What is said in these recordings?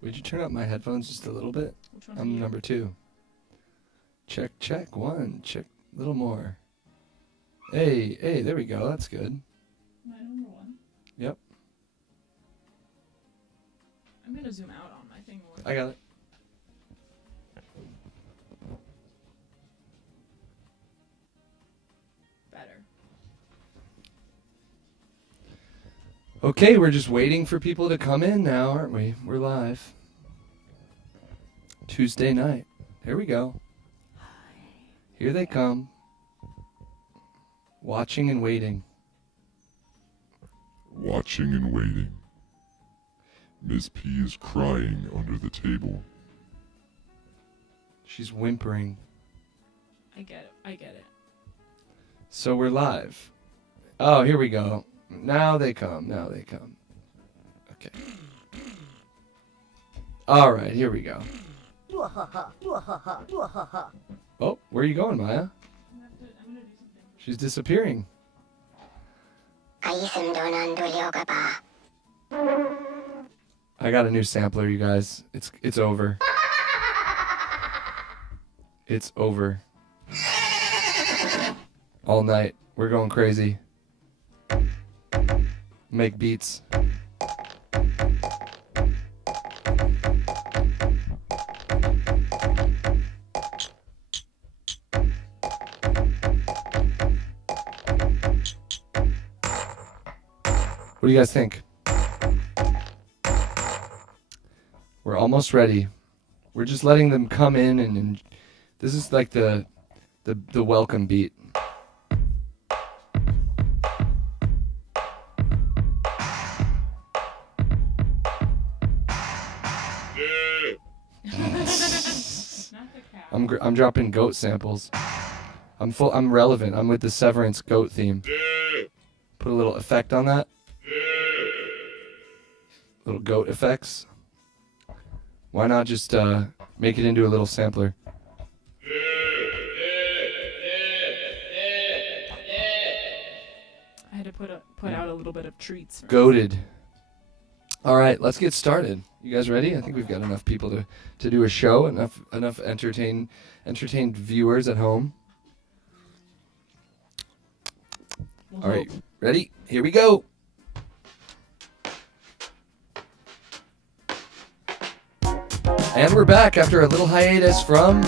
Would you turn up my headphones just a little bit? Which one? I'm number 2. Check, check. 1. Check. A little more. Hey, there we go. That's good. My number 1. Yep. I'm gonna zoom out on my thing more. I got it. Better. Okay, we're just waiting for people to come in now, aren't we? We're live. Tuesday night. Here we go. Here they come. Watching and waiting. Watching and waiting. Miss P is crying under the table. She's whimpering. I get it. So we're live. Oh, here we go. Now they come. Okay. All right, here we go. Oh, where are you going, Maya? I'm gonna do something. She's disappearing. I got a new sampler, you guys. It's over. It's over. All night. We're going crazy. Make beats. What do you guys think? We're almost ready. We're just letting them come in and this is like the welcome beat. Not the cow. I'm dropping goat samples. I'm relevant. I'm with the Severance goat theme. Put a little effect on that. Little goat effects. Why not just make it into a little sampler? I had to put out a little bit of treats. Goated. All right, let's get started. You guys ready? I think we've got enough people to do a show. Enough entertained viewers at home. We'll All right, hope. ready? Here we go. And we're back after a little hiatus from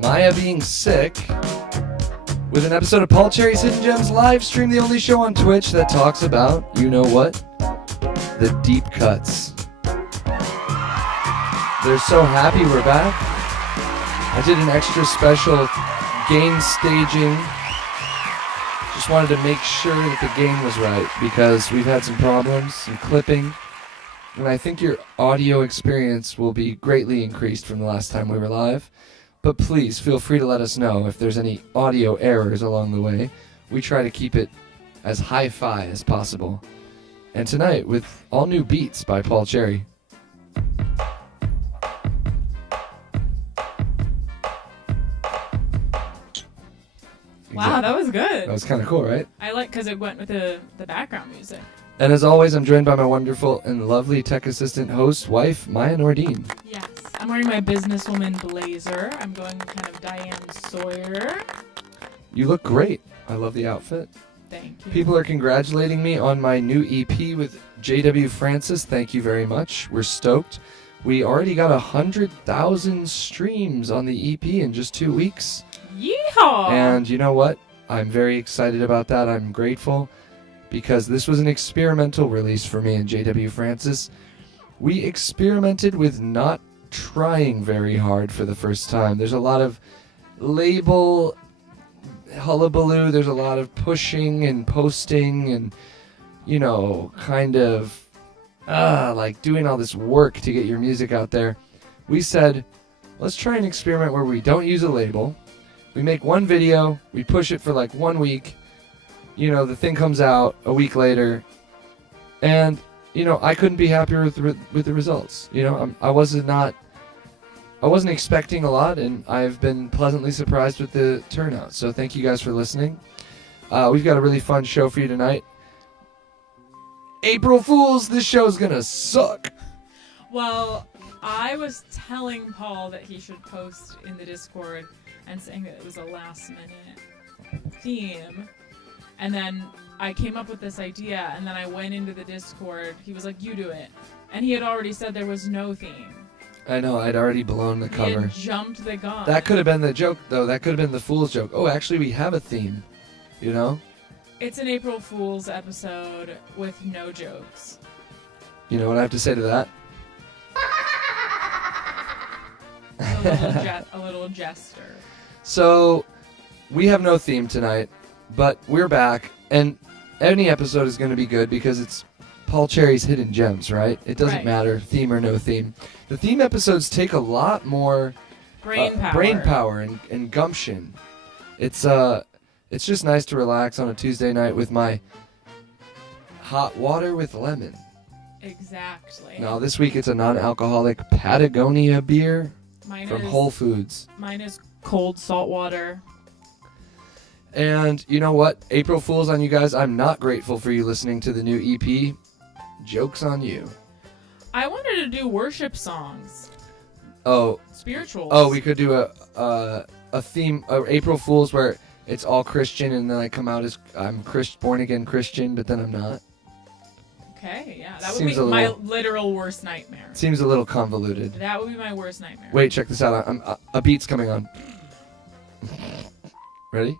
Maya being sick with an episode of Paul Cherry's Hidden Gems live stream, the only show on Twitch that talks about, you know what? The deep cuts. They're so happy we're back. I did an extra special game staging. Just wanted to make sure that the game was right because we've had some problems, some clipping. And I think your audio experience will be greatly increased from the last time we were live. But please feel free to let us know if there's any audio errors along the way. We try to keep it as hi-fi as possible. And tonight with all new beats by Paul Cherry. Wow, that was good. That was kind of cool, right? I like because it went with the background music. And as always, I'm joined by my wonderful and lovely tech assistant host, wife, Maya Nordine. Yes. I'm wearing my businesswoman blazer. I'm going kind of Diane Sawyer. You look great. I love the outfit. Thank you. People are congratulating me on my new EP with JW Francis. Thank you very much. We're stoked. We already got 100,000 streams on the EP in just 2 weeks. Yeehaw! And you know what? I'm very excited about that. I'm grateful because this was an experimental release for me and JW Francis. We experimented with not trying very hard for the first time. There's a lot of label hullabaloo. There's a lot of pushing and posting and, you know, kind of like doing all this work to get your music out there. We said, let's try an experiment where we don't use a label. We make one video, we push it for like 1 week, you know, the thing comes out a week later, and, you know, I couldn't be happier with the results. You know, I wasn't expecting a lot, and I've been pleasantly surprised with the turnout. So thank you guys for listening. We've got a really fun show for you tonight. April Fools, this show's gonna suck. Well, I was telling Paul that he should post in the Discord and saying that it was a last minute theme. And then I came up with this idea, and then I went into the Discord. He was like, you do it. And he had already said there was no theme. I know, I'd already blown the He cover. had jumped the gun. That could have been the joke, though. That could have been the fool's joke. Oh, actually, we have a theme. You know? It's an April Fool's episode with no jokes. You know what I have to say to that? A little jester. So, we have no theme tonight, but we're back, and any episode is going to be good because it's Paul Cherry's Hidden Gems, right? It doesn't Right. matter, theme or no theme. The theme episodes take a lot more Brain power and gumption. It's just nice to relax on a Tuesday night with my hot water with lemon. Exactly. Now, this week it's a non-alcoholic Patagonia beer from Whole Foods. Mine is cold salt water. And you know what? April Fools on you guys. I'm not grateful for you listening to the new EP. Joke's on you. I wanted to do worship songs. Oh, Spirituals. we could do a theme, April Fools, where it's all Christian, and then I come out as I'm born again Christian, but then I'm not. Okay, yeah. That would Seems be a my little- literal worst nightmare. Seems a little convoluted. That would be my worst nightmare. Wait, check this out. A beat's coming on. Ready?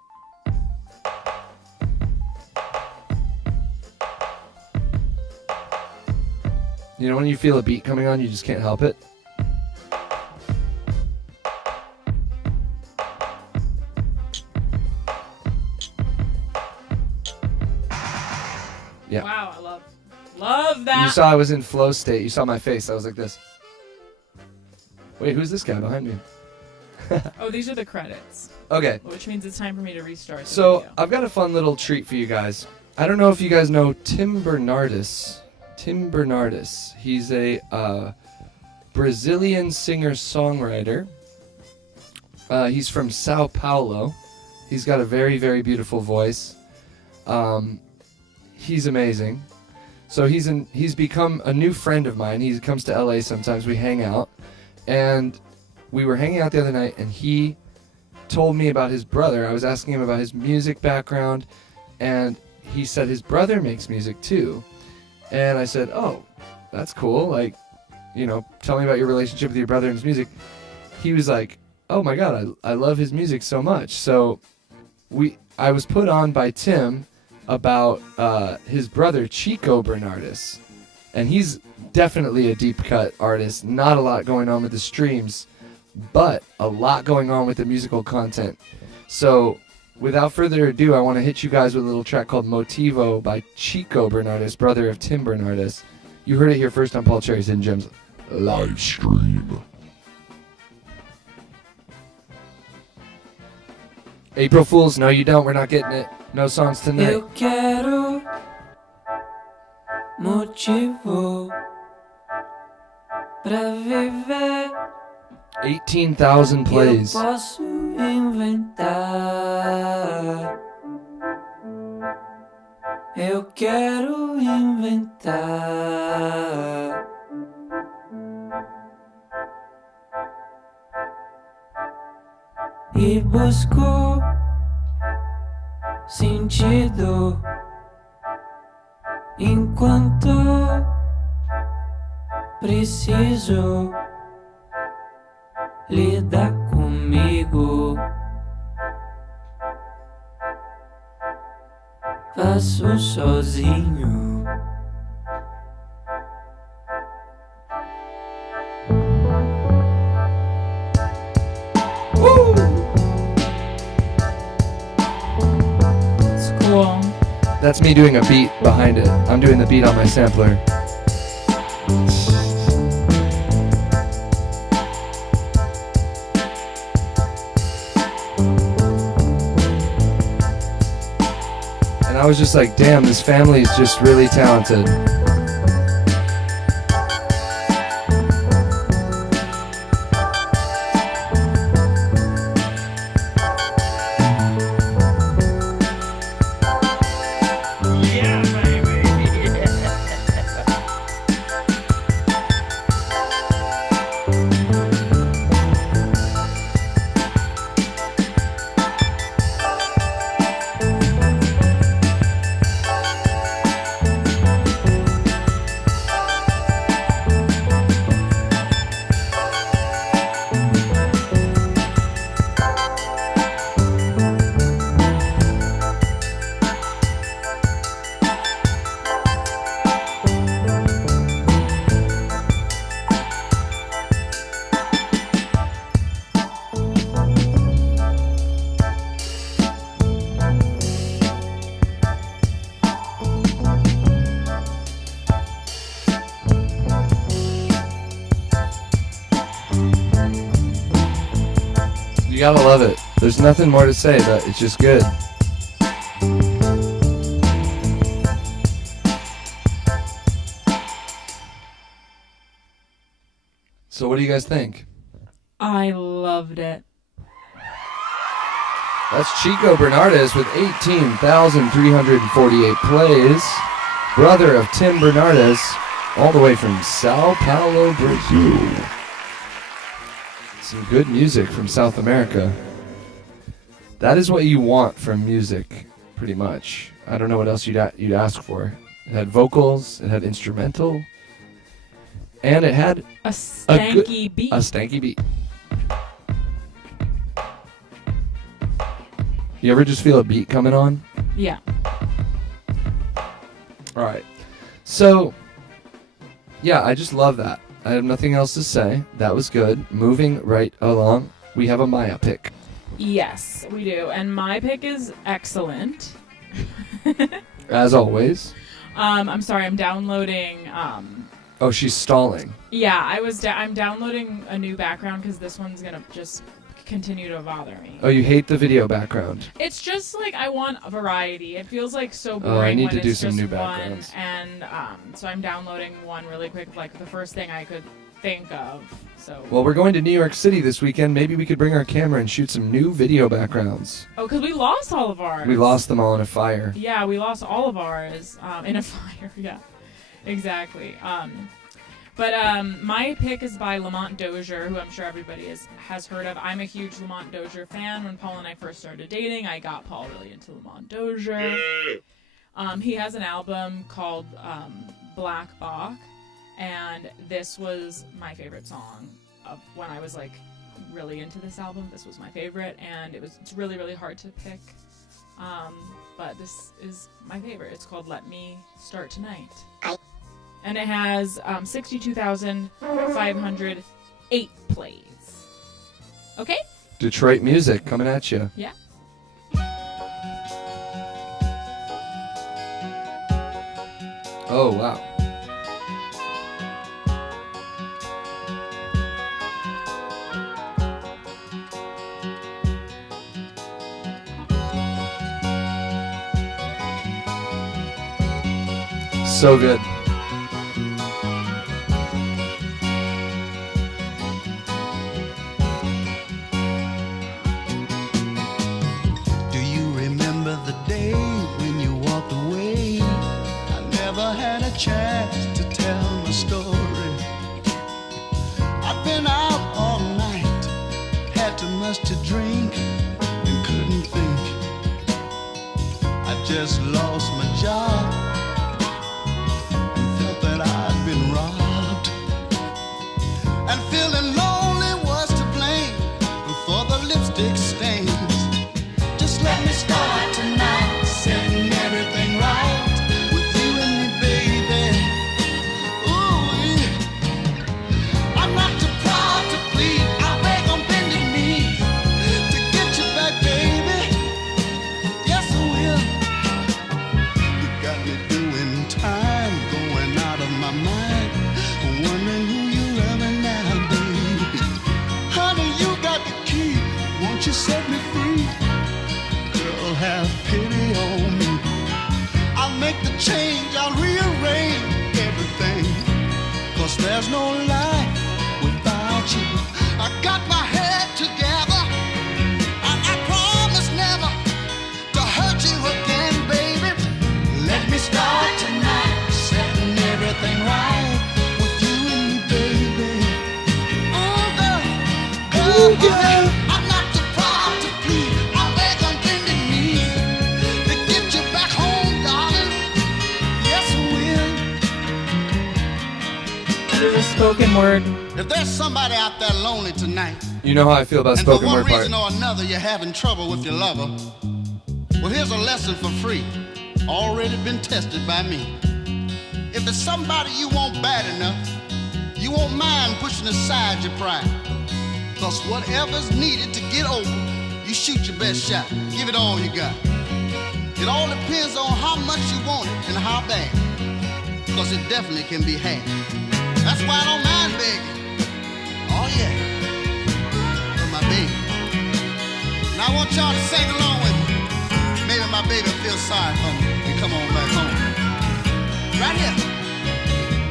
You know when you feel a beat coming on, you just can't help it? Yeah. Wow, I love that. You saw I was in flow state. You saw my face. I was like this. Wait, who's this guy behind me? Oh, these are the credits, Okay. which means it's time for me to restart the So video. I've got a fun little treat for you guys. I don't know if you guys know Tim Bernardes. Tim Bernardes. He's a Brazilian singer-songwriter. He's from Sao Paulo. He's got a very, very beautiful voice. He's amazing. So he's become a new friend of mine. He comes to LA sometimes. We hang out. And we were hanging out the other night, and he told me about his brother. I was asking him about his music background, and he said his brother makes music too. And I said, oh, that's cool. Like, you know, tell me about your relationship with your brother and his music. He was like, oh my God, I love his music so much. So I was put on by Tim about his brother, Chico Bernardes. And he's definitely a deep cut artist. Not a lot going on with the streams, but a lot going on with the musical content. So without further ado, I want to hit you guys with a little track called Motivo by Chico Bernardes, brother of Tim Bernardes. You heard it here first on Paul Cherry's Hidden Gems Live stream. April Fools, no you don't, we're not getting it. No songs tonight. Eu quero motivo pra viver. 18,000 plays. Eu posso inventar. Eu quero inventar. E busco sentido enquanto preciso lidar comigo. Faço sozinho. It's cool. That's me doing a beat behind it. I'm doing the beat on my sampler. And I was just like, damn, this family is just really talented. gotta love it. There's nothing more to say, but it's just good. So what do you guys think? I loved it. That's Chico Bernardes with 18,348 plays. Brother of Tim Bernardes, all the way from Sao Paulo, Brazil. Some good music from South America. That is what you want from music, pretty much. I don't know what else you'd ask for. It had vocals, it had instrumental, and it had A stanky beat. a stanky beat. You ever just feel a beat coming on? Yeah. All right. So, yeah, I just love that. I have nothing else to say. That was good. Moving right along, we have a Maya pick. Yes, we do. And my pick is excellent. As always. I'm sorry, I'm downloading. Oh, she's stalling. Yeah, I'm downloading a new background because this one's gonna just continue to bother me. Oh, you hate the video background. It's just like I want a variety. It feels like so boring. Oh, I need when to do it's some just new one, backgrounds. And so I'm downloading one really quick, like the first thing I could think of. So. Well, we're going to New York City this weekend. Maybe we could bring our camera and shoot some new video backgrounds. Oh, because we lost all of ours. We lost them all in a fire. Yeah, we lost all of ours in a fire. Yeah, exactly. But my pick is by Lamont Dozier, who I'm sure everybody has heard of. I'm a huge Lamont Dozier fan. When Paul and I first started dating, I got Paul really into Lamont Dozier. He has an album called Black Bach, and this was my favorite song of when I was like really into this album. This was my favorite, and it's really, really hard to pick. But this is my favorite. It's called Let Me Start Tonight. And it has 62,508 plays. Okay? Detroit music coming at you. Yeah. Oh, wow. So good. Do you remember the day when you walked away? I never had a chance to tell my story. I've been out all night, had too much to drink, and couldn't think. I just lost my job and felt that I'd been robbed. And feeling lonely was to blame for the lipstick stains. Just let me start tonight, setting everything right with you and me, baby. Ooh, I'm not too proud to plead. I beg on bended knees to get you back, baby. Yes, I will. You got me doing time, going out of my mind, wondering who you loving now, baby. Honey, you got the key. Won't you set me free? Girl, have pity on me. I'll make the change, I'll rearrange everything. 'Cause there's no life without you. I got my head together, and I promise never to hurt you again, baby. Let me start tonight, setting everything right with you and me, baby. Oh, girl, I'm not too proud to plead. I beg on bended knees to get you back home, darling. Yes, I will. There's a spoken word. If there's somebody out there lonely tonight, You know how I feel about and for spoken one word part. reason or another you're having trouble with your lover, well, here's a lesson for free, already been tested by me. If it's somebody you want bad enough, you won't mind pushing aside your pride. 'Cause whatever's needed to get over, you shoot your best shot. Give it all you got. It all depends on how much you want it and how bad. 'Cause it definitely can be had. That's why I don't mind begging. Oh yeah, for my baby. Now I want y'all to sing along with me. Maybe my baby will feel sorry for me and come on back home. Right here.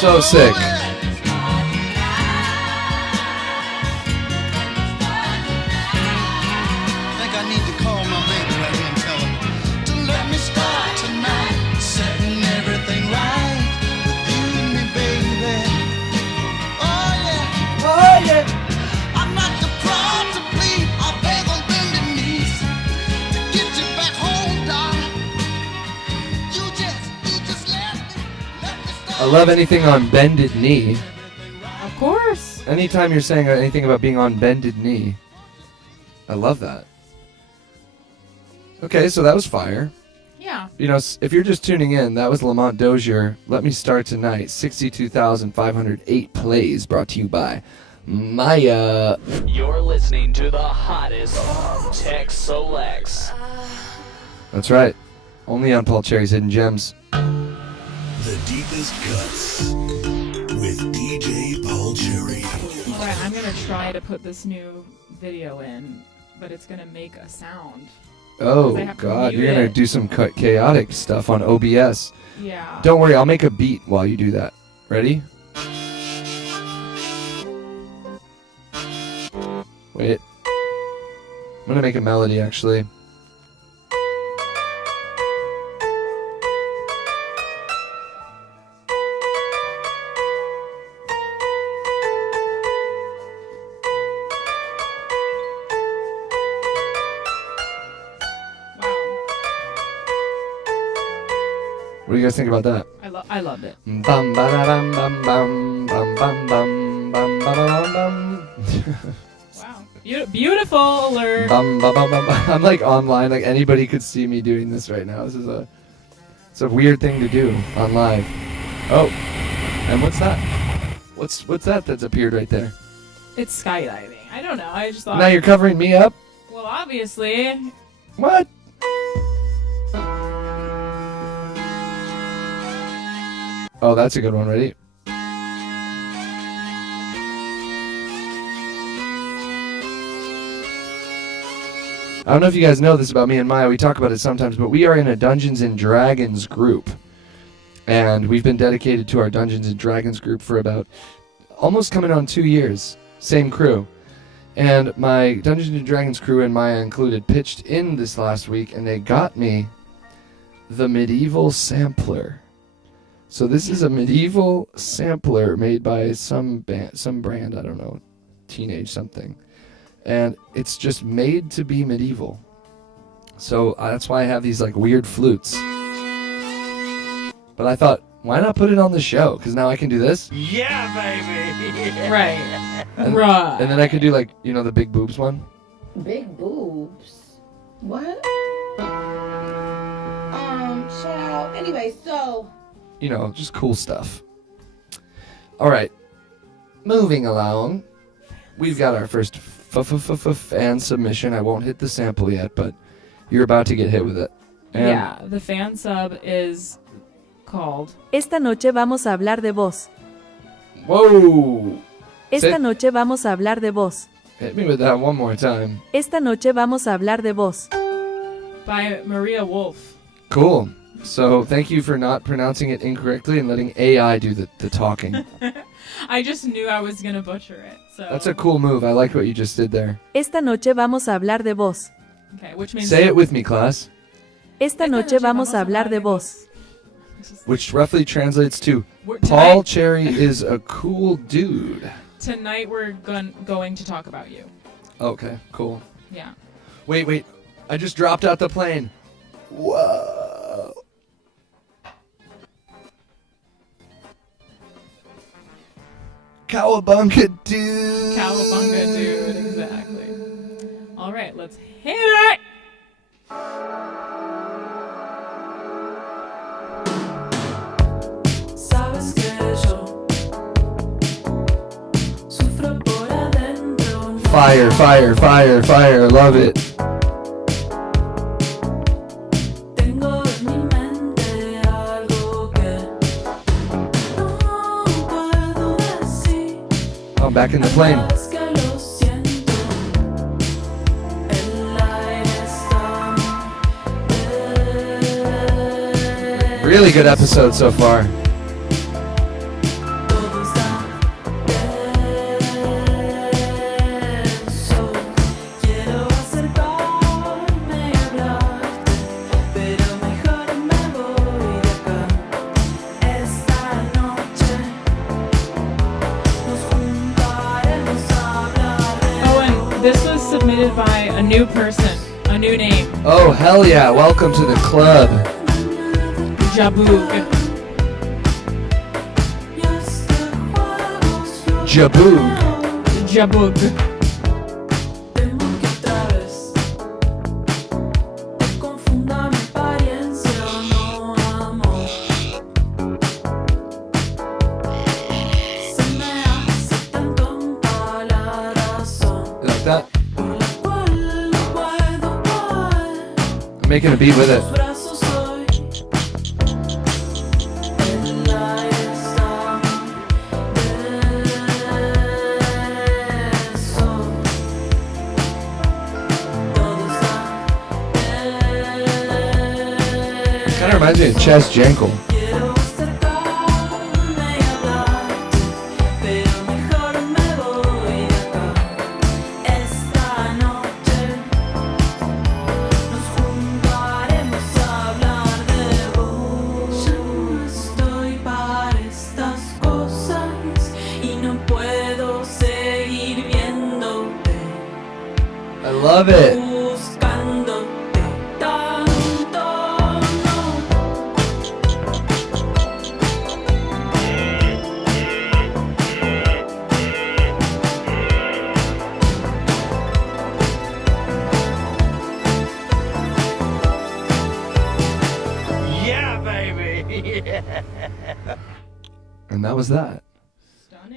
So sick. I think I need to call my baby right here and tell her to let me start tonight, setting everything right with you and me, baby. Oh yeah, Oh yeah. I'm not too proud to plead. I beg on bending knees to get you back home, darling. You just let me start. I love anything on bended knee. Of course. Anytime you're saying anything about being on bended knee, I love that. Okay, so that was fire. Yeah. You know, if you're just tuning in, that was Lamont Dozier. Let Me Start Tonight. 62,508 plays brought to you by Maya. You're listening to the hottest Tech Selects. That's right. Only on Paul Cherry's Hidden Gems. The deepest cuts with DJ Paul Cherry. All right, I'm gonna try to put this new video in, but it's gonna make a sound. Oh, I have to God. mute You're going to it. do some chaotic stuff on OBS. Yeah. Don't worry. I'll make a beat while you do that. Ready? Wait. I'm going to make a melody, actually. Wow. What do you guys think about that? I loved it. Bum ba da bum bum bum bum bum bum bum bum bum bum. Wow. Beautiful alert. Bum ba bum bum. I'm like online, like anybody could see me doing this right now. It's a weird thing to do on live. Oh, and what's that? What's that that's appeared right there? It's skydiving. I don't know. I just thought. Now you're covering me up? Well, obviously. What? Oh, that's a good one. Ready? I don't know if you guys know this about me and Maya. We talk about it sometimes, but we are in a Dungeons and Dragons group. And we've been dedicated to our Dungeons and Dragons group for about almost coming on 2 years. Same crew. And my Dungeons and Dragons crew and Maya included pitched in this last week, and they got me the Medieval Sampler. So this is a medieval sampler made by some brand, I don't know, teenage something. And it's just made to be medieval. So that's why I have these like weird flutes. But I thought, why not put it on the show? Because now I can do this. Yeah, baby. Right. And, Right. and then I could do like, you know, the big boobs one. Big boobs. What? Child. Anyway, so. You know, just cool stuff. All right. Moving along. We've got our first fan submission. I won't hit the sample yet, but you're about to get hit with it. And Yeah, the fan sub is called Esta noche vamos a hablar de vos. Whoa! Esta Say- noche vamos a hablar de vos. Hit me with that one more time. Esta noche vamos a hablar de vos. by Maria Wolf. Cool. So thank you for not pronouncing it incorrectly and letting AI do the talking. I just knew I was gonna butcher it. So That's a cool move. I like what you just did there. Esta noche vamos a hablar de vos. Okay, which means Say it with me, class. Esta noche vamos a hablar de vos. Which roughly translates to We're- Paul tonight- Cherry is a cool dude. Tonight we're going to talk about you. Okay, cool. Yeah. Wait. I just dropped out the plane. Whoa. Cowabunga, dude. Cowabunga, dude. Exactly. All right, let's hit it. Sabes que yo sufro por adentro. Fire. Love it. Tengo en mi mente algo que no puedo back in the plane. Es que lo siento, el aire está Really good episode so far. todo está tenso. Quiero acercarme y hablarte, pero mejor me voy de acá. Esta noche nos juntaremos a hablar de Oh, and this was submitted by a new person, a new name, Oh, hell yeah. Welcome to the club. Jaboog. y este juego yo Jaboog. Jaboog. temo que otra vez te confunda mi apariencia o no, amor. Se me hace tan tonta la razón You like that? por la cual no puedo caer. I'm making a beat with it. Tus brazos hoy, el aire está denso. Todo está Kind of reminds me of Chess Jankel. Quiero acercarme y hablarte, pero mejor me voy de acá. Esta noche nos juntaremos a hablar de vos. Yo no estoy para estas cosas y no puedo seguir viéndote, I love it. buscándote tanto, no. And that was that.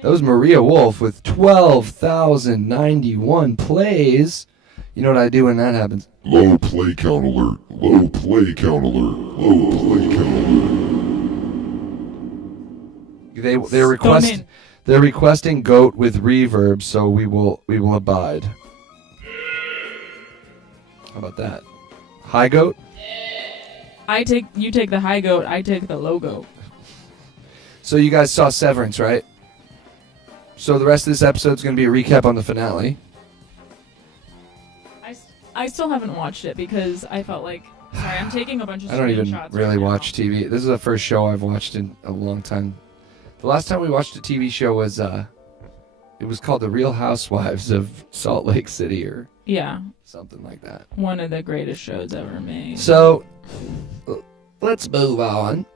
That was Maria Wolf with 12,091 plays. You know what I do when that happens? Low play count alert. Low play count alert. Low play count alert. They're requesting goat with reverb, so we will abide. How about that? High goat? You take the high goat, I take the low goat. So you guys saw Severance, right? So the rest of this episode's going to be a recap on the finale. I still haven't watched it because I felt like, sorry, I'm taking a bunch of I don't even screenshots really right now. watch TV. This is the first show I've watched in a long time. The last time we watched a TV show was it was called The Real Housewives of Salt Lake City or Yeah, something like that. one of the greatest shows ever made. So let's move on.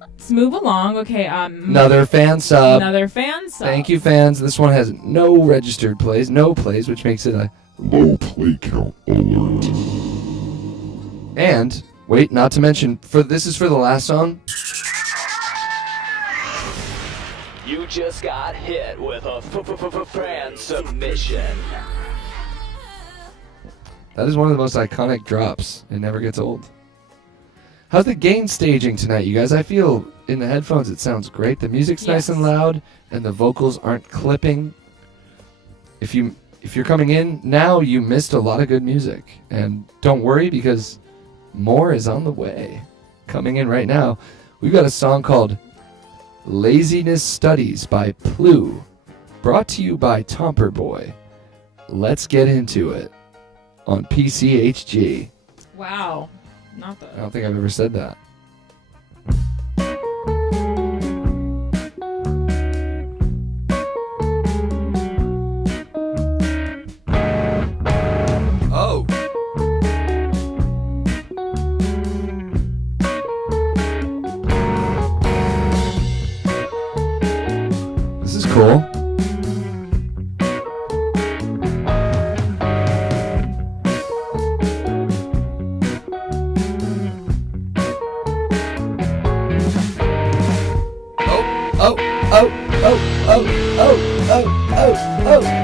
Let's move along. Okay, Another fan sub. another fan sub. Thank you, fans. This one has no registered plays, no plays, which makes it a... Low play count alert. And, wait, not to mention, this is for the last song. You just got hit with a fan submission. That is one of the most iconic drops. It never gets old. How's the gain staging tonight, you guys? I feel in the headphones it sounds great. The music's nice and loud, and the vocals aren't clipping. If you're coming in now, you missed a lot of good music. And don't worry, because more is on the way. Coming in right now, we've got a song called Laziness Studies by Plu, brought to you by Tomper Boy. Let's get into it on PCHG. Wow, not I the. don't think I've ever said that. Oh. This is cool. Oh, oh, oh, oh, oh, oh, oh, oh.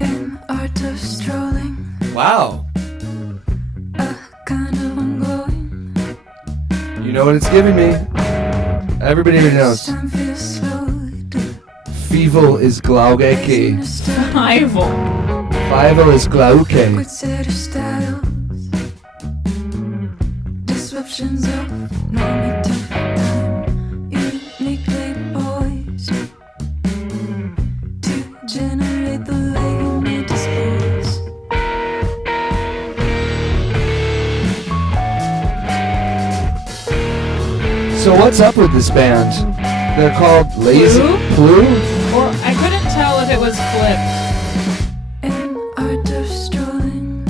In art of strolling, Wow. a kind of know what it's giving me? Everybody already knows. Fievel is Glaugeke. Fievel. Fievel is Glauke. Disruptions of normative time, uniquely poised to generate the way you may dispose. So what's up with this band? They're called Lazy Blue? Or I couldn't tell if it was Flip. In art of strolling,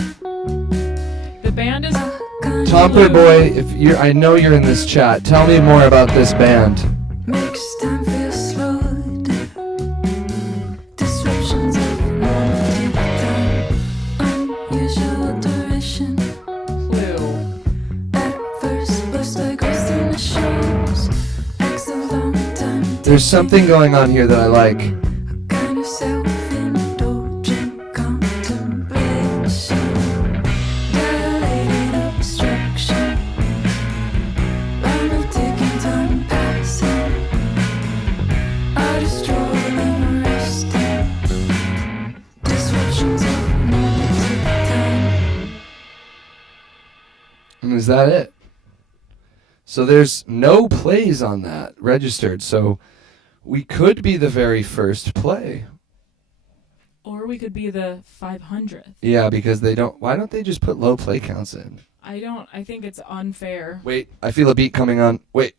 The band is Tomper Boy, if you're, I know you're in this chat. Tell me more about this band. makes time feel slowed. Disruptions of normative time, unusual duration. Clue. At first, blush like rest in the shows. Acts of long time. There's something going on here that I like. Kind of self-indulgent contemplation, dilated obstruction, line of ticking time passing, artist strolling, resting, disruptions of normative time. And is that it? So there's no plays on that registered. So we could be the very first play. Or we could be the 500th. Yeah, because they don't. Why don't they just put low play counts in? I think it's unfair. Wait, I feel a beat coming on. Wait.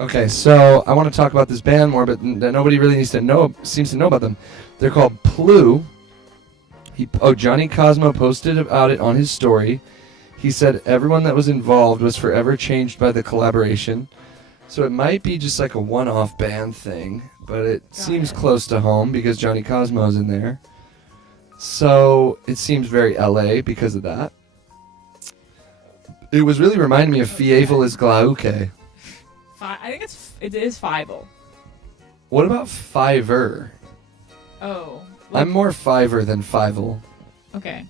Okay, so I want to talk about this band more, but nobody really seems to know about them. They're called Plu. Johnny Cosmo posted about it on his story. He said everyone that was involved was forever changed by the collaboration. So it might be just like a one-off band thing, but it seems close to home because Johnny Cosmo's in there. So it seems very LA because of that. It was really reminding me of Fievel is Glauke. I think it is Fievel. What about Fiverr? Oh. I'm more Fiverr than Fievel. Okay.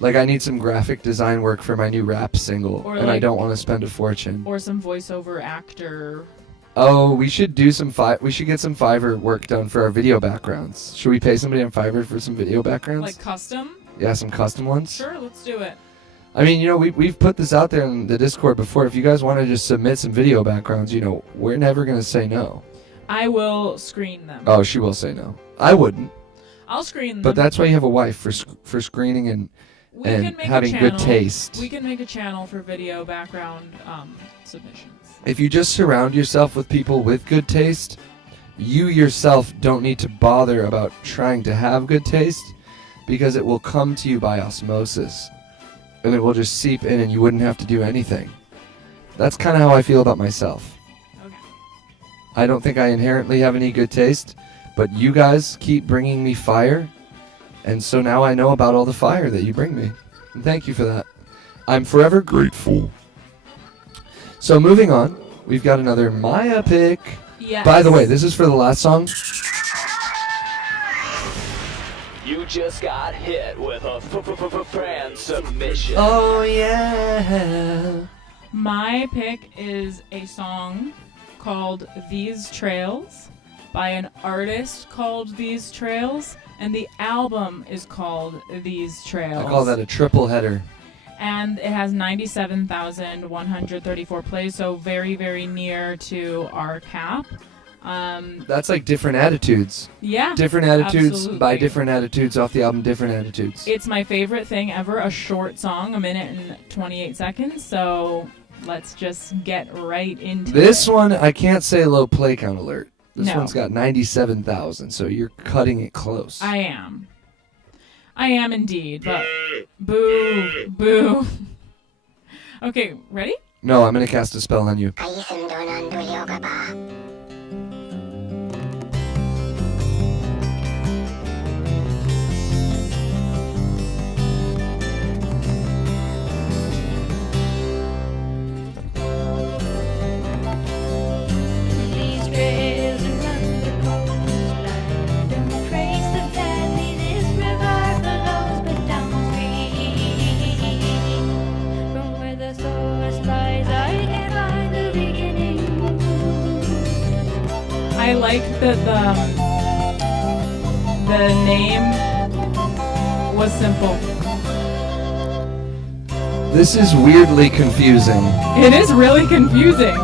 Like I need some graphic design work for my new rap single, Or and I like- don't want to spend a fortune. Or some voiceover actor. Oh, we should do some we should get some Fiverr work done for our video backgrounds. Should we pay somebody on Fiverr for some video backgrounds? Like custom? Yeah, some custom ones. Sure, let's do it. I mean, we've put this out there in the Discord before. If you guys want to just submit some video backgrounds, we're never gonna say no. I will screen them. Oh, she will say no. I wouldn't. I'll screen them. But that's why you have a wife for screening and having good taste. We can make a channel for video background submissions. If you just surround yourself with people with good taste, you yourself don't need to bother about trying to have good taste because it will come to you by osmosis. And it will just seep in and you wouldn't have to do anything. That's kind of how I feel about myself. Okay. I don't think I inherently have any good taste, but you guys keep bringing me fire. And so now I know about all the fire that you bring me. And thank you for that. I'm forever Grateful. So moving on, we've got another Maya pick. Yes. By the way, this is for the last song. You just got hit with a fan submission. Oh yeah. My pick is a song called These Trails by an artist called These Trails, and the album is called These Trails. I call that a triple header. And it has 97,134 plays, so very, very near to our cap. That's like Different Attitudes. Yeah. Different Attitudes absolutely. by Different Attitudes off the album Different Attitudes. It's my favorite thing ever, a short song, 1 minute and 28 seconds, so let's just get right into This it. one, I can't say low play count alert. This No. one's got 97,000, so you're cutting it close. I am indeed, but boo, boo. Okay, ready? No, I'm going to cast a spell on you. like that the name was simple. This is weirdly confusing. It is really confusing.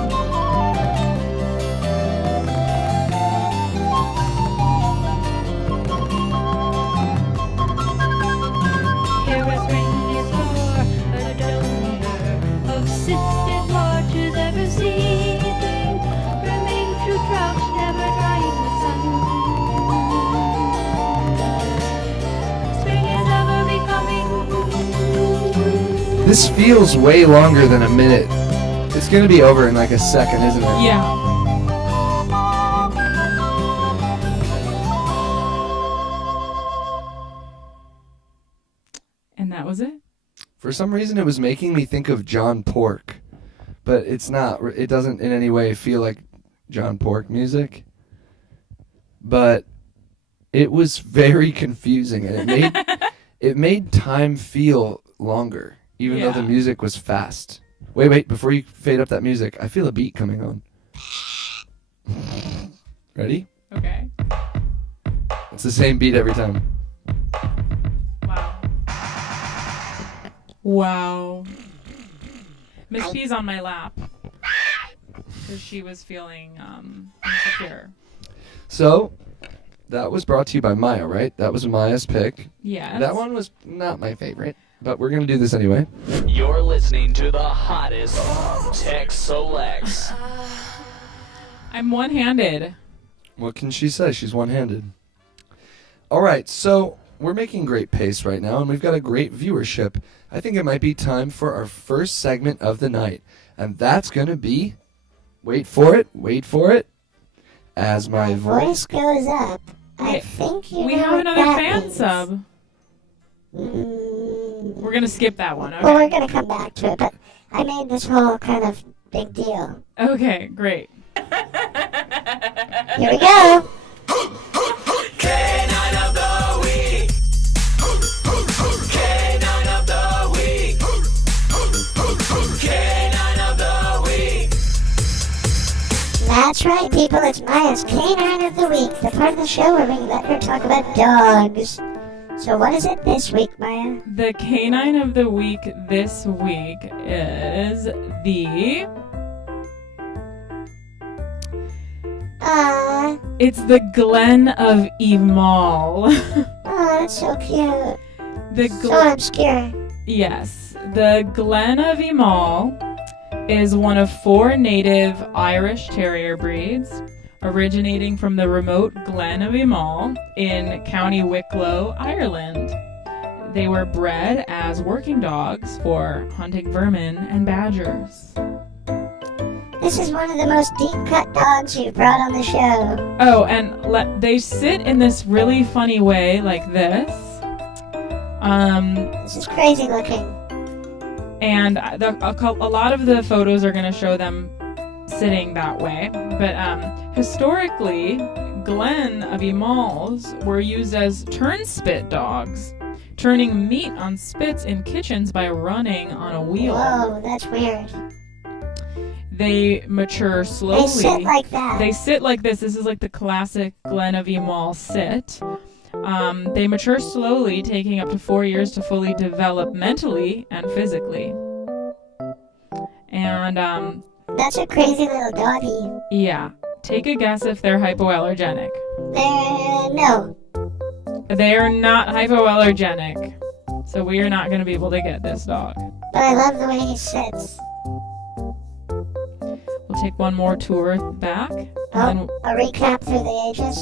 Here is Randy's floor, a donor of sisters watches ever seething, brimming through troughs, never drying the sun. Spring is ever becoming. This feels way longer than a minute. It's gonna be over in like a second, isn't it? Yeah. And that was it. For some reason, it was making me think of John Pork, but it's not. It doesn't in any way feel like John Pork music. But it was very confusing, and it made time feel longer, even though the Yeah. music was fast. Wait, before you fade up that music, I feel a beat coming on. Ready? Okay. It's the same beat every time. Wow. Wow. Miss P's on my lap. Because she was feeling insecure. So, that was brought to you by Maya, right? That was Maya's pick. Yes. That one was not my favorite, but we're going to do this anyway. You're listening to the hottest Tech Selects. I'm one-handed. What can she say? She's one-handed. All right, so we're making great pace right now, and we've got a great viewership. I think it might be time for our first segment of the night, and that's going to be, wait for it, as my voice goes up. I think We have another fan sub. We're going to skip that one. Well, we're Okay. gonna come back to it, but I made this whole kind of big deal. Okay, great. Here we go. K9 of the week. K9 of the week. K9 of the week. That's right, people. It's Maya's Canine of the Week, the part of the show where we let her talk about dogs. So what is it this week, Maya? The canine of the week this week is the... It's the Glen of Emal. Oh, that's so cute. The So obscure. Yes. The Glen of Emal is one of 4 native Irish Terrier breeds originating from the remote Glen of Emal in County Wicklow, Ireland. They were bred as working dogs for hunting vermin and badgers. This is one of the most deep-cut dogs you've brought on the show. Oh, and they sit in this really funny way like this. This is crazy looking. And a lot of the photos are going to show them sitting that way. But historically, Glen of Emals were used as turnspit dogs, turning meat on spits in kitchens by running on a wheel. Whoa, that's weird. They mature slowly. They sit like that. They sit like this. This is like the classic Glen of Emal sit. They mature slowly, taking up to 4 years to fully develop mentally and physically. And That's a crazy little doggy. yeah, take a guess if they're hypoallergenic. No. They are not hypoallergenic, so we are not going to be able to get this dog. But I love the way he sits. We'll take one more tour back. And Oh, a recap through the ages.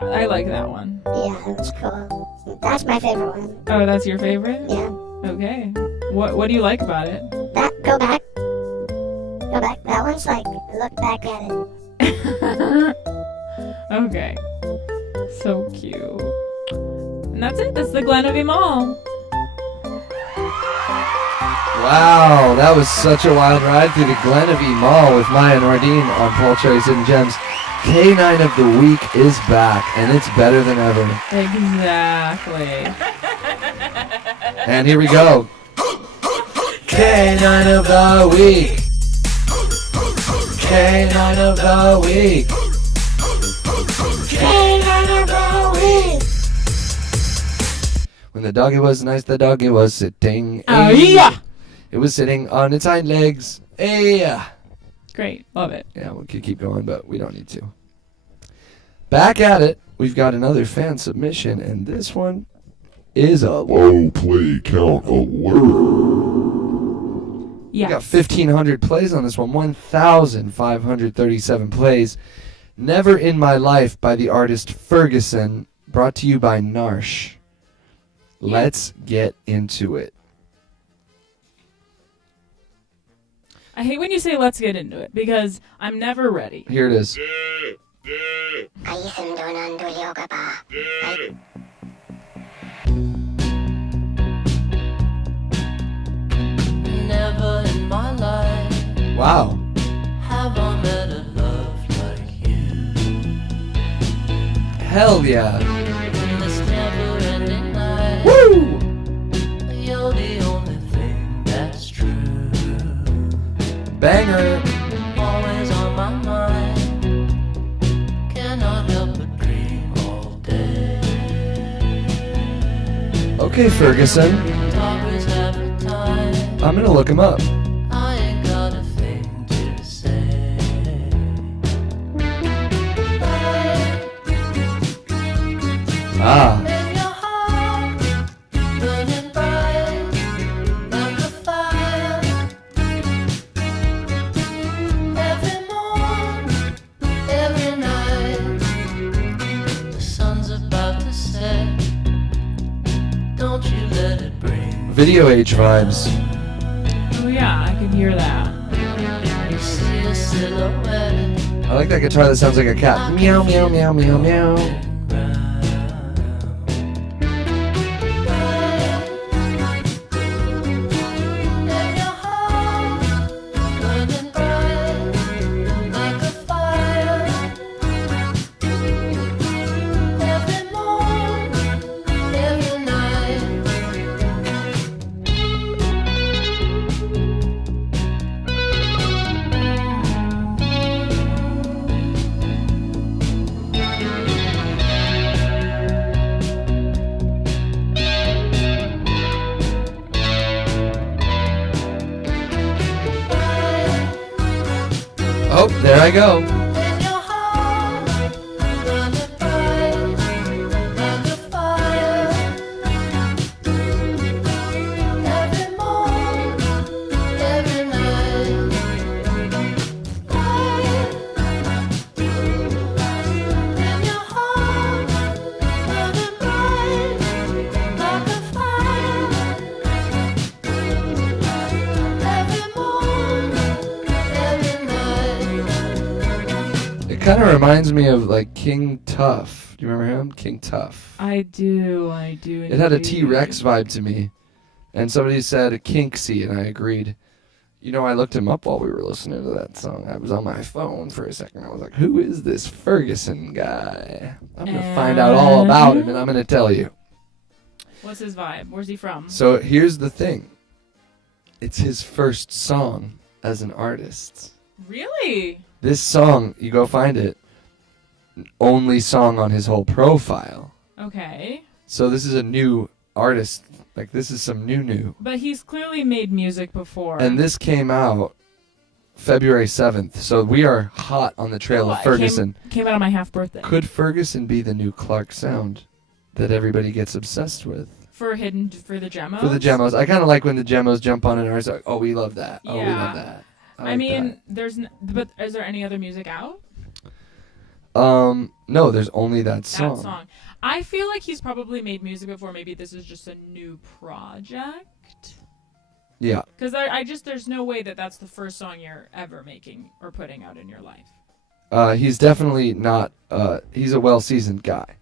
I like that one. Yeah, that was cool. That's my favorite one. Oh, that's your favorite? Yeah. Okay. What do you like about it? Go back. Go back. That one's like, look back at it. Okay. So cute. And that's it. That's the Glen of Emal. Wow, that was such a wild ride through the Glen of Emal with Maya Nordine on Paul Cherry's Hidden Gems. K9 of the Week is back, and it's better than ever. Exactly. And here we go. K9 of the Week. K9 of the Week. When the doggy was nice, the doggy was sitting. Oh, Hey. yeah. It was sitting on its hind legs. Hey. Great. Love it. Yeah, we could keep going, but we don't need to. Back at it. We've got another fan submission, and this one is a Low play count alert. Yeah. We got 1,500 plays on this one. 1,537 plays. Never in My Life by the artist Ferguson. Brought to you by Narsh. Let's get into it. I hate when you say let's get into it because I'm never ready. Here it is. Never in my life Wow. have I met a love like you. Hell yeah. In this never-ending night, Woo! you're the only thing that's true. Banger. Always on my mind, cannot help but dream all day. Okay, Ferguson. Always have a time, I'm going to look him up. I ain't got a thing to say. Ah. In your heart, burning bright like a fire. Every morn, every night, the sun's about to set. Don't you let it bring. Video age vibes. Oh yeah, I can hear that. You see a silhouette. I like that guitar that sounds like a cat. Meow, meow, meow, meow, meow. In your heart, burning bright like a fire. Every morn, every night. Oh, there I go. In your heart, burning bright like a fire. Every morn, every night. In your heart, burning bright like a fire. Every morn, every night. It kind of reminds me of like King Tuff. Do you remember him? King Tuff. I do. It had a T-Rex vibe to me. And somebody said Kinksy, and I agreed. You know, I looked him up while we were listening to that song. I was on my phone for a second. I was like, who is this Ferguson guy? I'm going to find out all about him, and I'm going to tell you. What's his vibe? Where's he from? So here's the thing. It's his first song as an artist. Really? This song, you go find it, only song on his whole profile. Okay. So this is a new artist. Like, this is some new. But he's clearly made music before. And this came out February 7th. So we are hot on the trail of it Ferguson. Came out on my half birthday. Could Ferguson be the new Clark sound that everybody gets obsessed with? For the Gemos? For the Gemos. I kind of like when the Gemos jump on an artist. Like, oh, we love that. Oh, we Yeah. love that. I like mean, but is there any other music out? that. No, there's only that song. That song. I feel like he's probably made music before. Maybe this is just a new project. Yeah. Because there's no way that that's the first song you're ever making or putting out in your life. He's definitely not, he's a well-seasoned guy.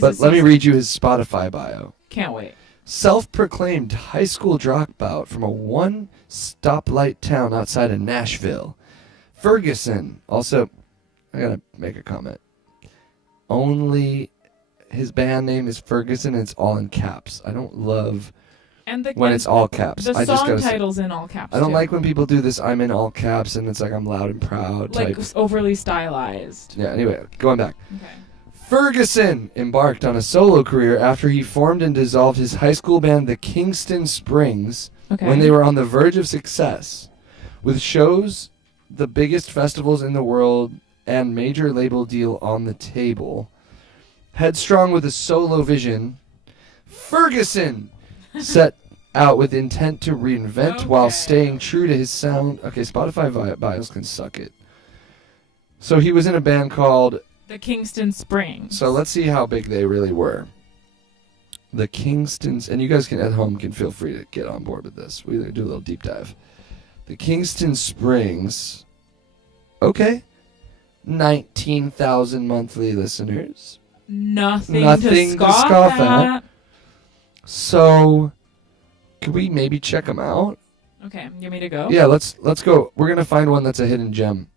But Let me read you his Spotify bio. Can't wait. Self-proclaimed high school dropout from a one-stoplight town outside of Nashville. Ferguson. Also, I gotta make a comment. Only his band name is Ferguson and it's all in caps. I don't love when it's all caps. The I just song gotta title's in all caps. I don't too. like when people do this I'm in all caps and it's like I'm loud and proud like type. overly stylized. Yeah, anyway, going back. Okay. Ferguson embarked on a solo career after he formed and dissolved his high school band, the Kingston Springs, Okay. when they were on the verge of success, with shows, the biggest festivals in the world, and major label deal on the table. Headstrong with a solo vision, Ferguson set out with intent to reinvent while staying true to his sound. Okay, Spotify bios can suck it. So he was in a band called... The Kingston Springs. So let's see how big they really were. The Kingstons, and you guys can at home can feel free to get on board with this. We do a little deep dive. The Kingston Springs, okay, 19,000 monthly listeners. Nothing Nothing to scoff at. So, could we maybe check them out? Okay, you want me to go? Yeah, let's go. We're gonna find one that's a hidden gem.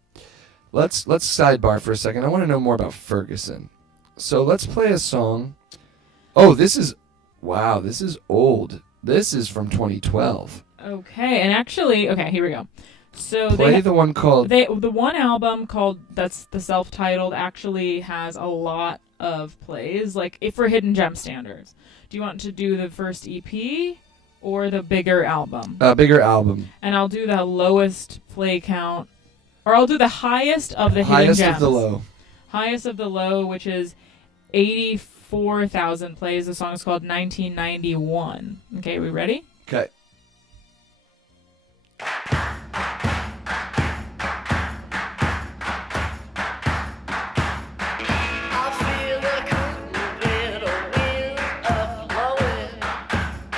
Let's sidebar for a second. I want to know more about Ferguson. So let's play a song. Oh, this is old. This is from 2012. Okay, and actually, okay, here we go. So Play the one called... the one album called, that's the self-titled, actually has a lot of plays, like if for hidden gem standards. Do you want to do the first EP or the bigger album? Bigger album. And I'll do the lowest play count, or I'll do the highest of the hidden Highest gems. of the low. Highest of the low, which is 84,000 plays. The song is called 1991. Okay, we ready? Okay.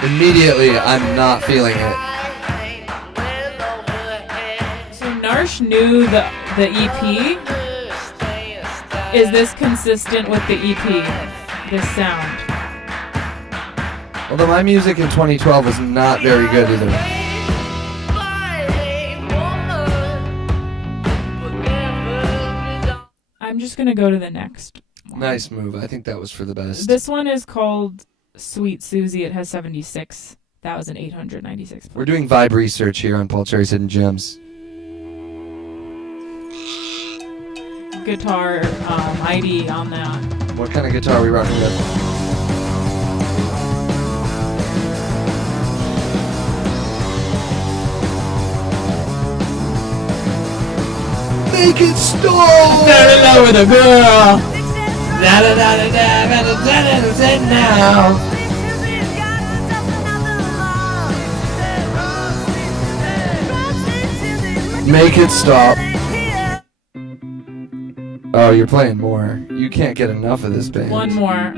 Immediately, I'm not feeling it. So Narsh knew the EP. Is this consistent with the EP? This sound? Although my music in 2012 was not very good either. I'm just gonna go to the next one. Nice move. I think that was for the best. This one is called Sweet Susie. It has 76,896 plays. We're doing vibe research here on Paul Cherry's Hidden Gems. Guitar ID on that. What kind of guitar are we rocking with? Make it stop! Fell in love with a girl. Da da da da da da da da now. Make it stop. Oh, you're playing more. You can't get enough of this band. One more.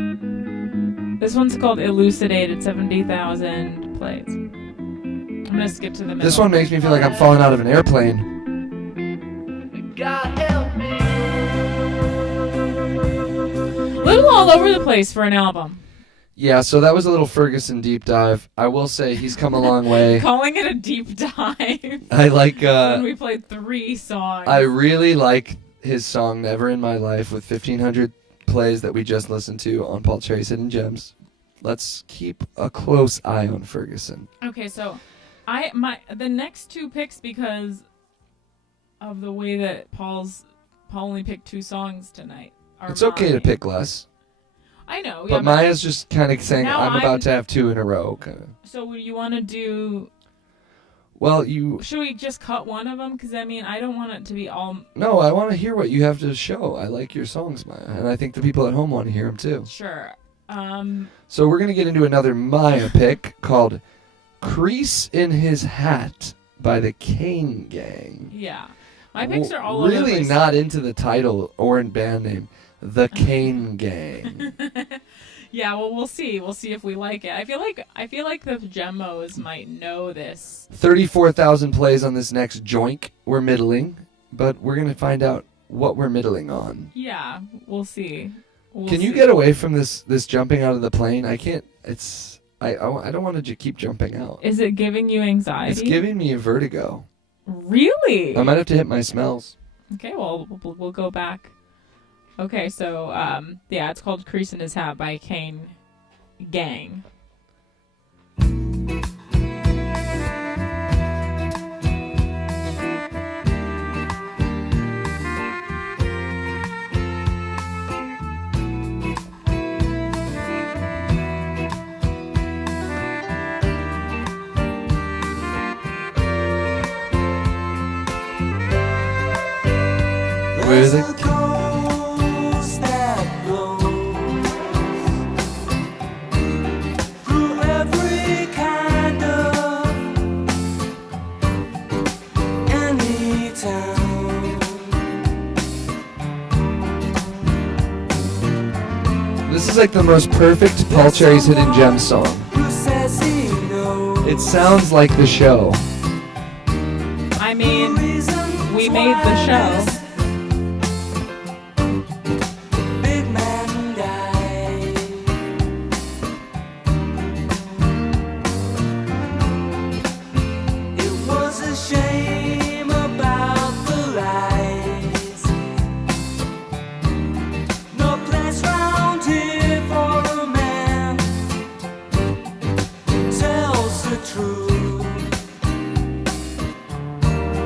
This one's called Elucidated, 70,000 plays. I'm gonna skip to the middle. This one makes me feel like I'm falling out of an airplane. Little all over the place for an album. Yeah, so that was a little Ferguson deep dive. I will say he's come a long way. Calling it a deep dive. I like when we played 3 songs. I really like his song Never in My Life with 1,500 plays that we just listened to on Paul Cherry's Hidden Gems. Let's keep a close eye on Ferguson. Okay, so the next 2 picks, because of the way that Paul only picked 2 songs tonight. It's okay to pick less. I know. But Maya's just kind of saying, now I'm about to have 2 in a row. Kinda. So would you want to do... Well, Should we just cut one of them? Because, I mean, I don't want it to be all... No, I want to hear what you have to show. I like your songs, Maya. And I think the people at home want to hear them, too. Sure. So we're going to get into another Maya pick called Crease in His Hat by the Kane Gang. Yeah. My picks are all over the really place. not into the title or in band name. The Kane Gang. Yeah, well, we'll see. We'll see if we like it. I feel like the Gemmos might know this. 34,000 plays on this next joink. We're middling, but we're going to find out what we're middling on. Yeah, we'll see. Can you get away from this jumping out of the plane? I can't. I don't want to keep jumping out. Is it giving you anxiety? It's giving me a vertigo. Really? I might have to hit my smells. Okay, well, we'll go back. Okay, so, yeah, it's called Crease in His Hat by Kane Gang. We're the This is like the most perfect Paul Cherry's Hidden Gems song. It sounds like the show. I mean, we made the show.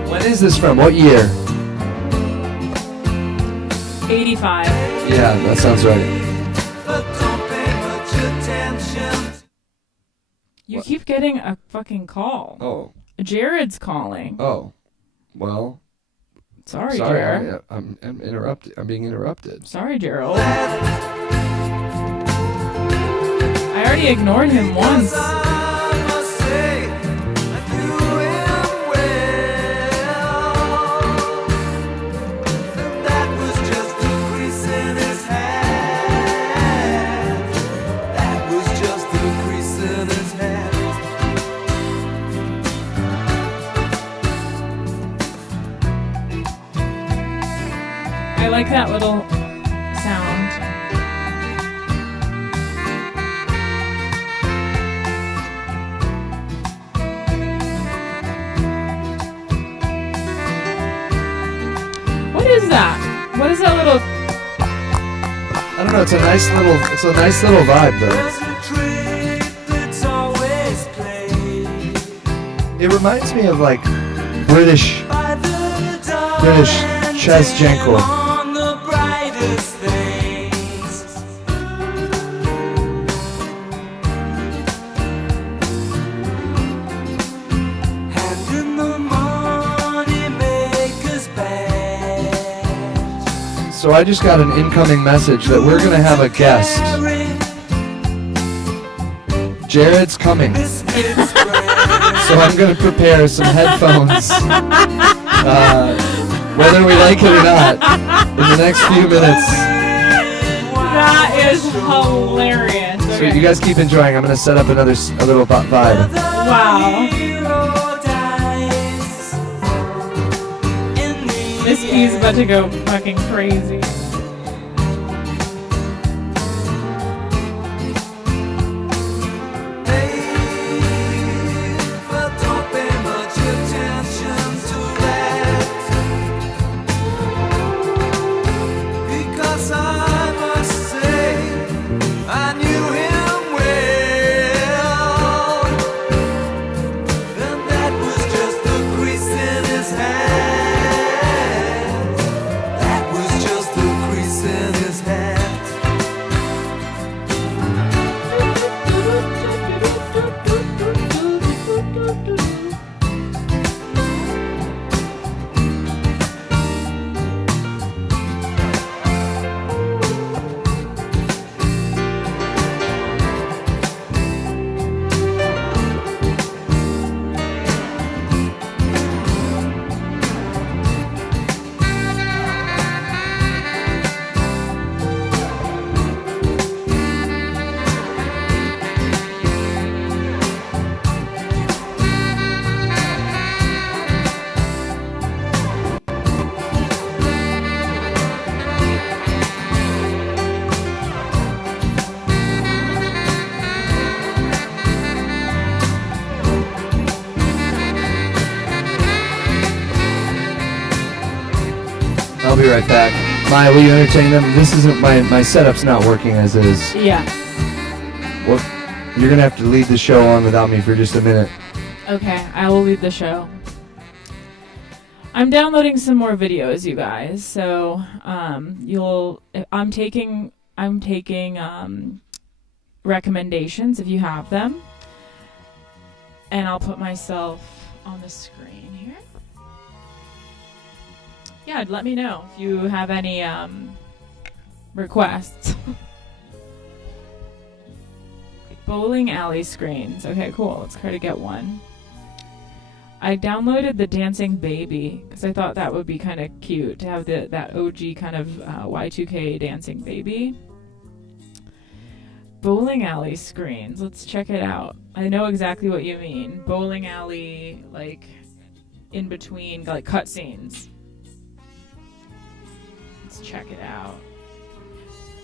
When is this from? What year? 85. Yeah, that sounds right. You keep getting a fucking call. Oh. Jared's calling. Oh. Well. Sorry, Jared. I'm interrupted. I'm being interrupted. Sorry, Gerald. I already ignored him once. I like that little sound. What is that? What is that little? I don't know. It's a nice little vibe though. It reminds me of like British Chess Jankel. So I just got an incoming message that we're gonna have a guest. Jared's coming. So I'm gonna prepare some headphones, whether we like it or not, in the next few minutes. That is hilarious. So you guys keep enjoying. I'm gonna set up a little vibe. Wow. Miss P's about to go fucking crazy. I'll be right back. Maya, will you entertain them? This isn't my setup's not working as is. Yeah. Well, you're gonna have to lead the show on without me for just a minute. Okay, I will lead the show. I'm downloading some more videos, you guys. So, I'm taking recommendations if you have them. And I'll put myself on the screen here. yeah, let me know if you have any requests. Bowling alley screens. Okay, cool. Let's try to get one. I downloaded the Dancing Baby because I thought that would be kind of cute to have that OG kind of Y2K Dancing Baby. Bowling alley screens. Let's check it out. I know exactly what you mean. Bowling alley, like in between, like cutscenes. Let's check it out.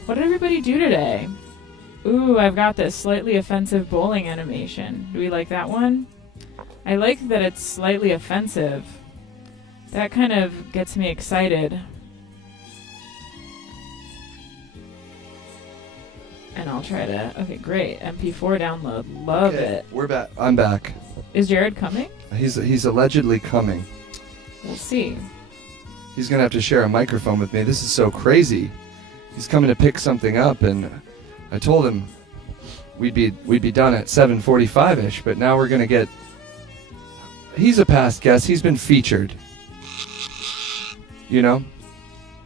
What did everybody do today? Ooh, I've got this slightly offensive bowling animation. Do we like that one? I like that it's slightly offensive. That kind of gets me excited. And I'll try to... Okay, great. MP4 download. Love it. We're back. I'm back. Is Jared coming? He's allegedly coming. We'll see. He's gonna have to share a microphone with me. This is so crazy. He's coming to pick something up, and I told him we'd be done at 7:45ish, but now we're gonna get... He's a past guest. He's been featured. You know?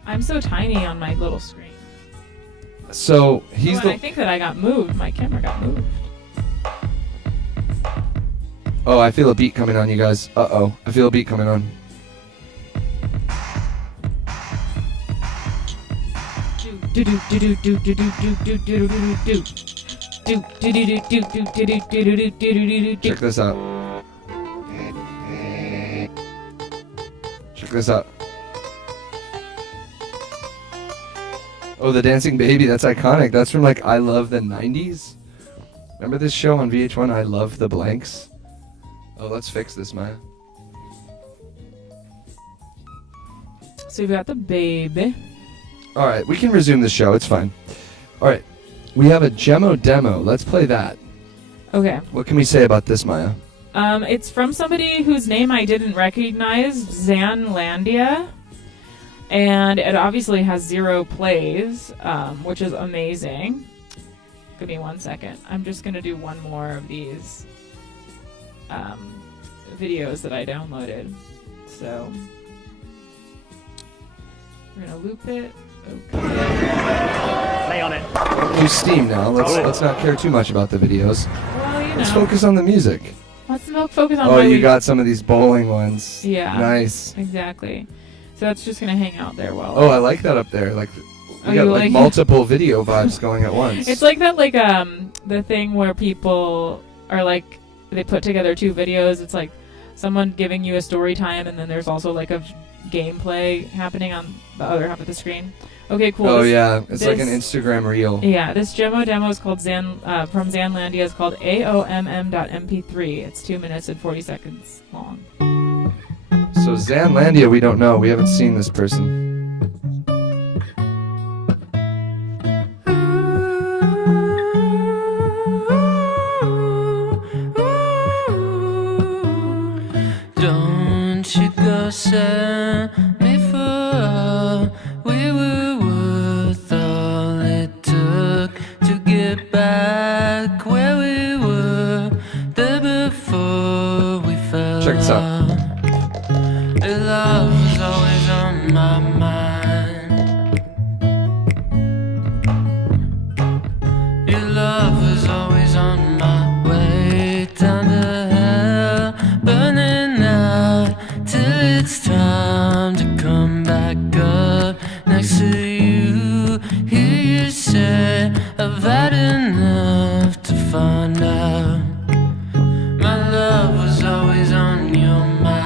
I'm so tiny on my little screen. So he's I think that I got moved. My camera got moved. Oh, I feel a beat coming on, you guys. Uh-oh. I feel a beat coming on. Check this out. Check this out. Oh, the Dancing Baby, that's iconic. That's from like I Love the 90s. Remember this show on VH1, I Love the Blanks? Oh, let's fix this, Maya. So we've got the baby. All right, we can resume the show. It's fine. All right, we have a Gemmo demo. Let's play that. Okay. What can we say about this, Maya? It's from somebody whose name I didn't recognize, Zanlandia. And it obviously has 0 plays, which is amazing. Give me 1 second. I'm just going to do one more of these videos that I downloaded. So we're going to loop it. Okay. Lay on it. Do Steam now. Let's not care too much about the videos. Well, you know. Let's focus on the music. Let's focus on Oh, why you we... got some of these bowling ones. Yeah. Nice. Exactly. So that's just going to hang out there while... Oh, I like that up there. Like, we got you like like multiple video vibes going at once. It's like that, like, the thing where people are like, they put together 2 videos. It's like someone giving you a story time, and then there's also like a gameplay happening on the other half of the screen. Okay, cool. Oh, yeah. It's like an Instagram reel. Yeah, this Gemmo demo is called from Zanlandia. It's called AOMM.mp3. It's 2 minutes and 40 seconds long. So Zanlandia, we don't know. We haven't seen this person. Don't you go send me for we were worth all it took to get back where we were there before we fell. Check this out. Your love was always on my mind. Your love was always on my way down to hell, burning out till it's time to come back up next to you. Hear you say I've had enough to find out. My love was always on your mind.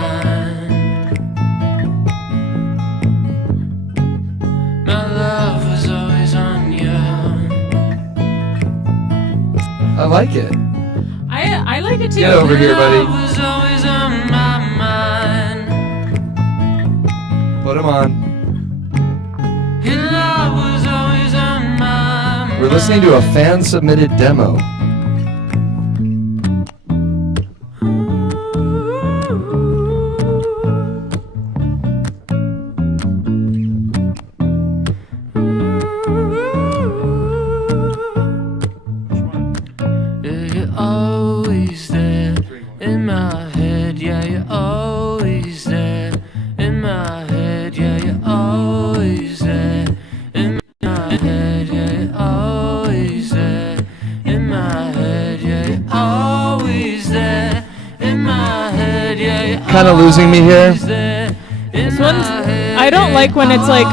My love was always on you. I like it. I like it too. Get over here, buddy. Love was always on my mind. Put him on. Your love was always on my mind. We're listening to a fan-submitted demo. Yeah, you're always there in my head. Yeah, you're always there in my head. Yeah, you're kind of losing me here. This one's. I don't like when it's like.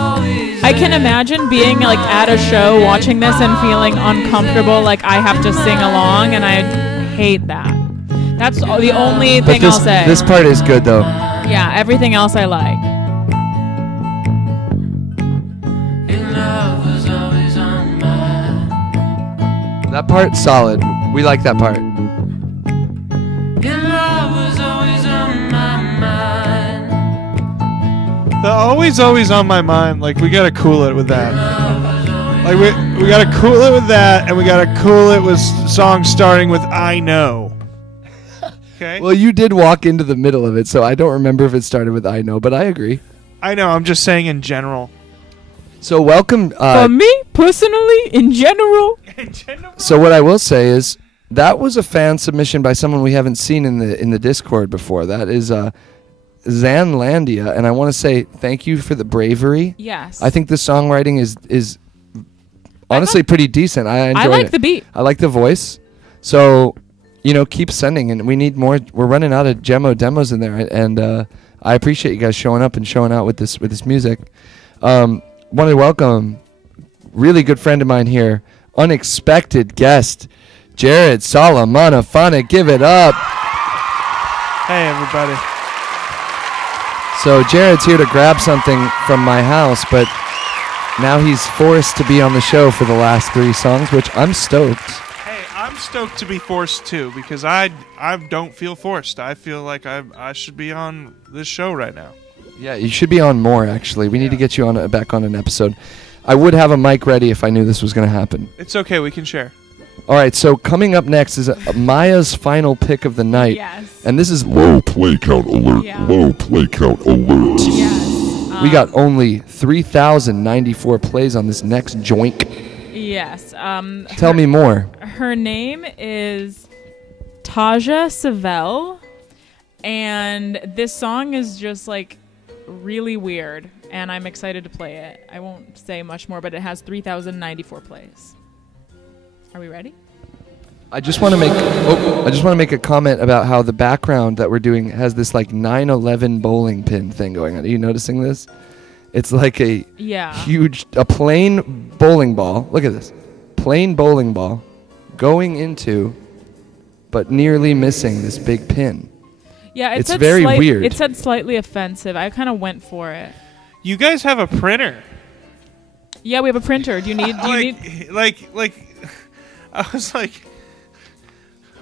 I can imagine being like at a show watching this and feeling uncomfortable, like I have to sing along, and I hate that. That's the only thing I'll say. This part is good though. Yeah, everything else I like. That part's solid. We like that part. The always on my mind. Like, we gotta cool it with that. Like, we gotta cool it with that, and we gotta cool it with songs starting with I Know. Okay? Well, you did walk into the middle of it, so I don't remember if it started with I Know, but I agree. I know, I'm just saying in general. So welcome. For me, personally, in general. So what I will say is that was a fan submission by someone we haven't seen in the Discord before. That is Zanlandia, and I want to say thank you for the bravery. Yes. I think the songwriting is honestly pretty decent. I enjoyed it. I like the beat. I like the voice. So, keep sending, and we need more. We're running out of demos in there, and I appreciate you guys showing up and showing out with this music. Want to welcome really good friend of mine here, unexpected guest, Jared Salamanafana. Give it up. Hey, everybody. So Jared's here to grab something from my house, but now he's forced to be on the show for the last 3 songs, which I'm stoked. Hey, I'm stoked to be forced too, because I don't feel forced. I feel like I should be on this show right now. Yeah, you should be on more, actually. We need to get you back on an episode. I would have a mic ready if I knew this was going to happen. It's okay, we can share. All right, so coming up next is Maya's final pick of the night. Yes. And this is Low play count alert. Yeah. Low play count alert. Yes. We got only 3,094 plays on this next joint. Yes. Tell me more. Her name is Taja Savell, and this song is just like really weird, and I'm excited to play it. I won't say much more, but it has 3,094 plays. Are we ready? I just want to make a comment about how the background that we're doing has this like 9/11 bowling pin thing going on. Are you noticing this? It's like a plain bowling ball. Look at this. Plain bowling ball going into but nearly missing this big pin. Yeah, it's very weird. It said slightly offensive. I kind of went for it. You guys have a printer. Yeah, we have a printer. Do you need I was like,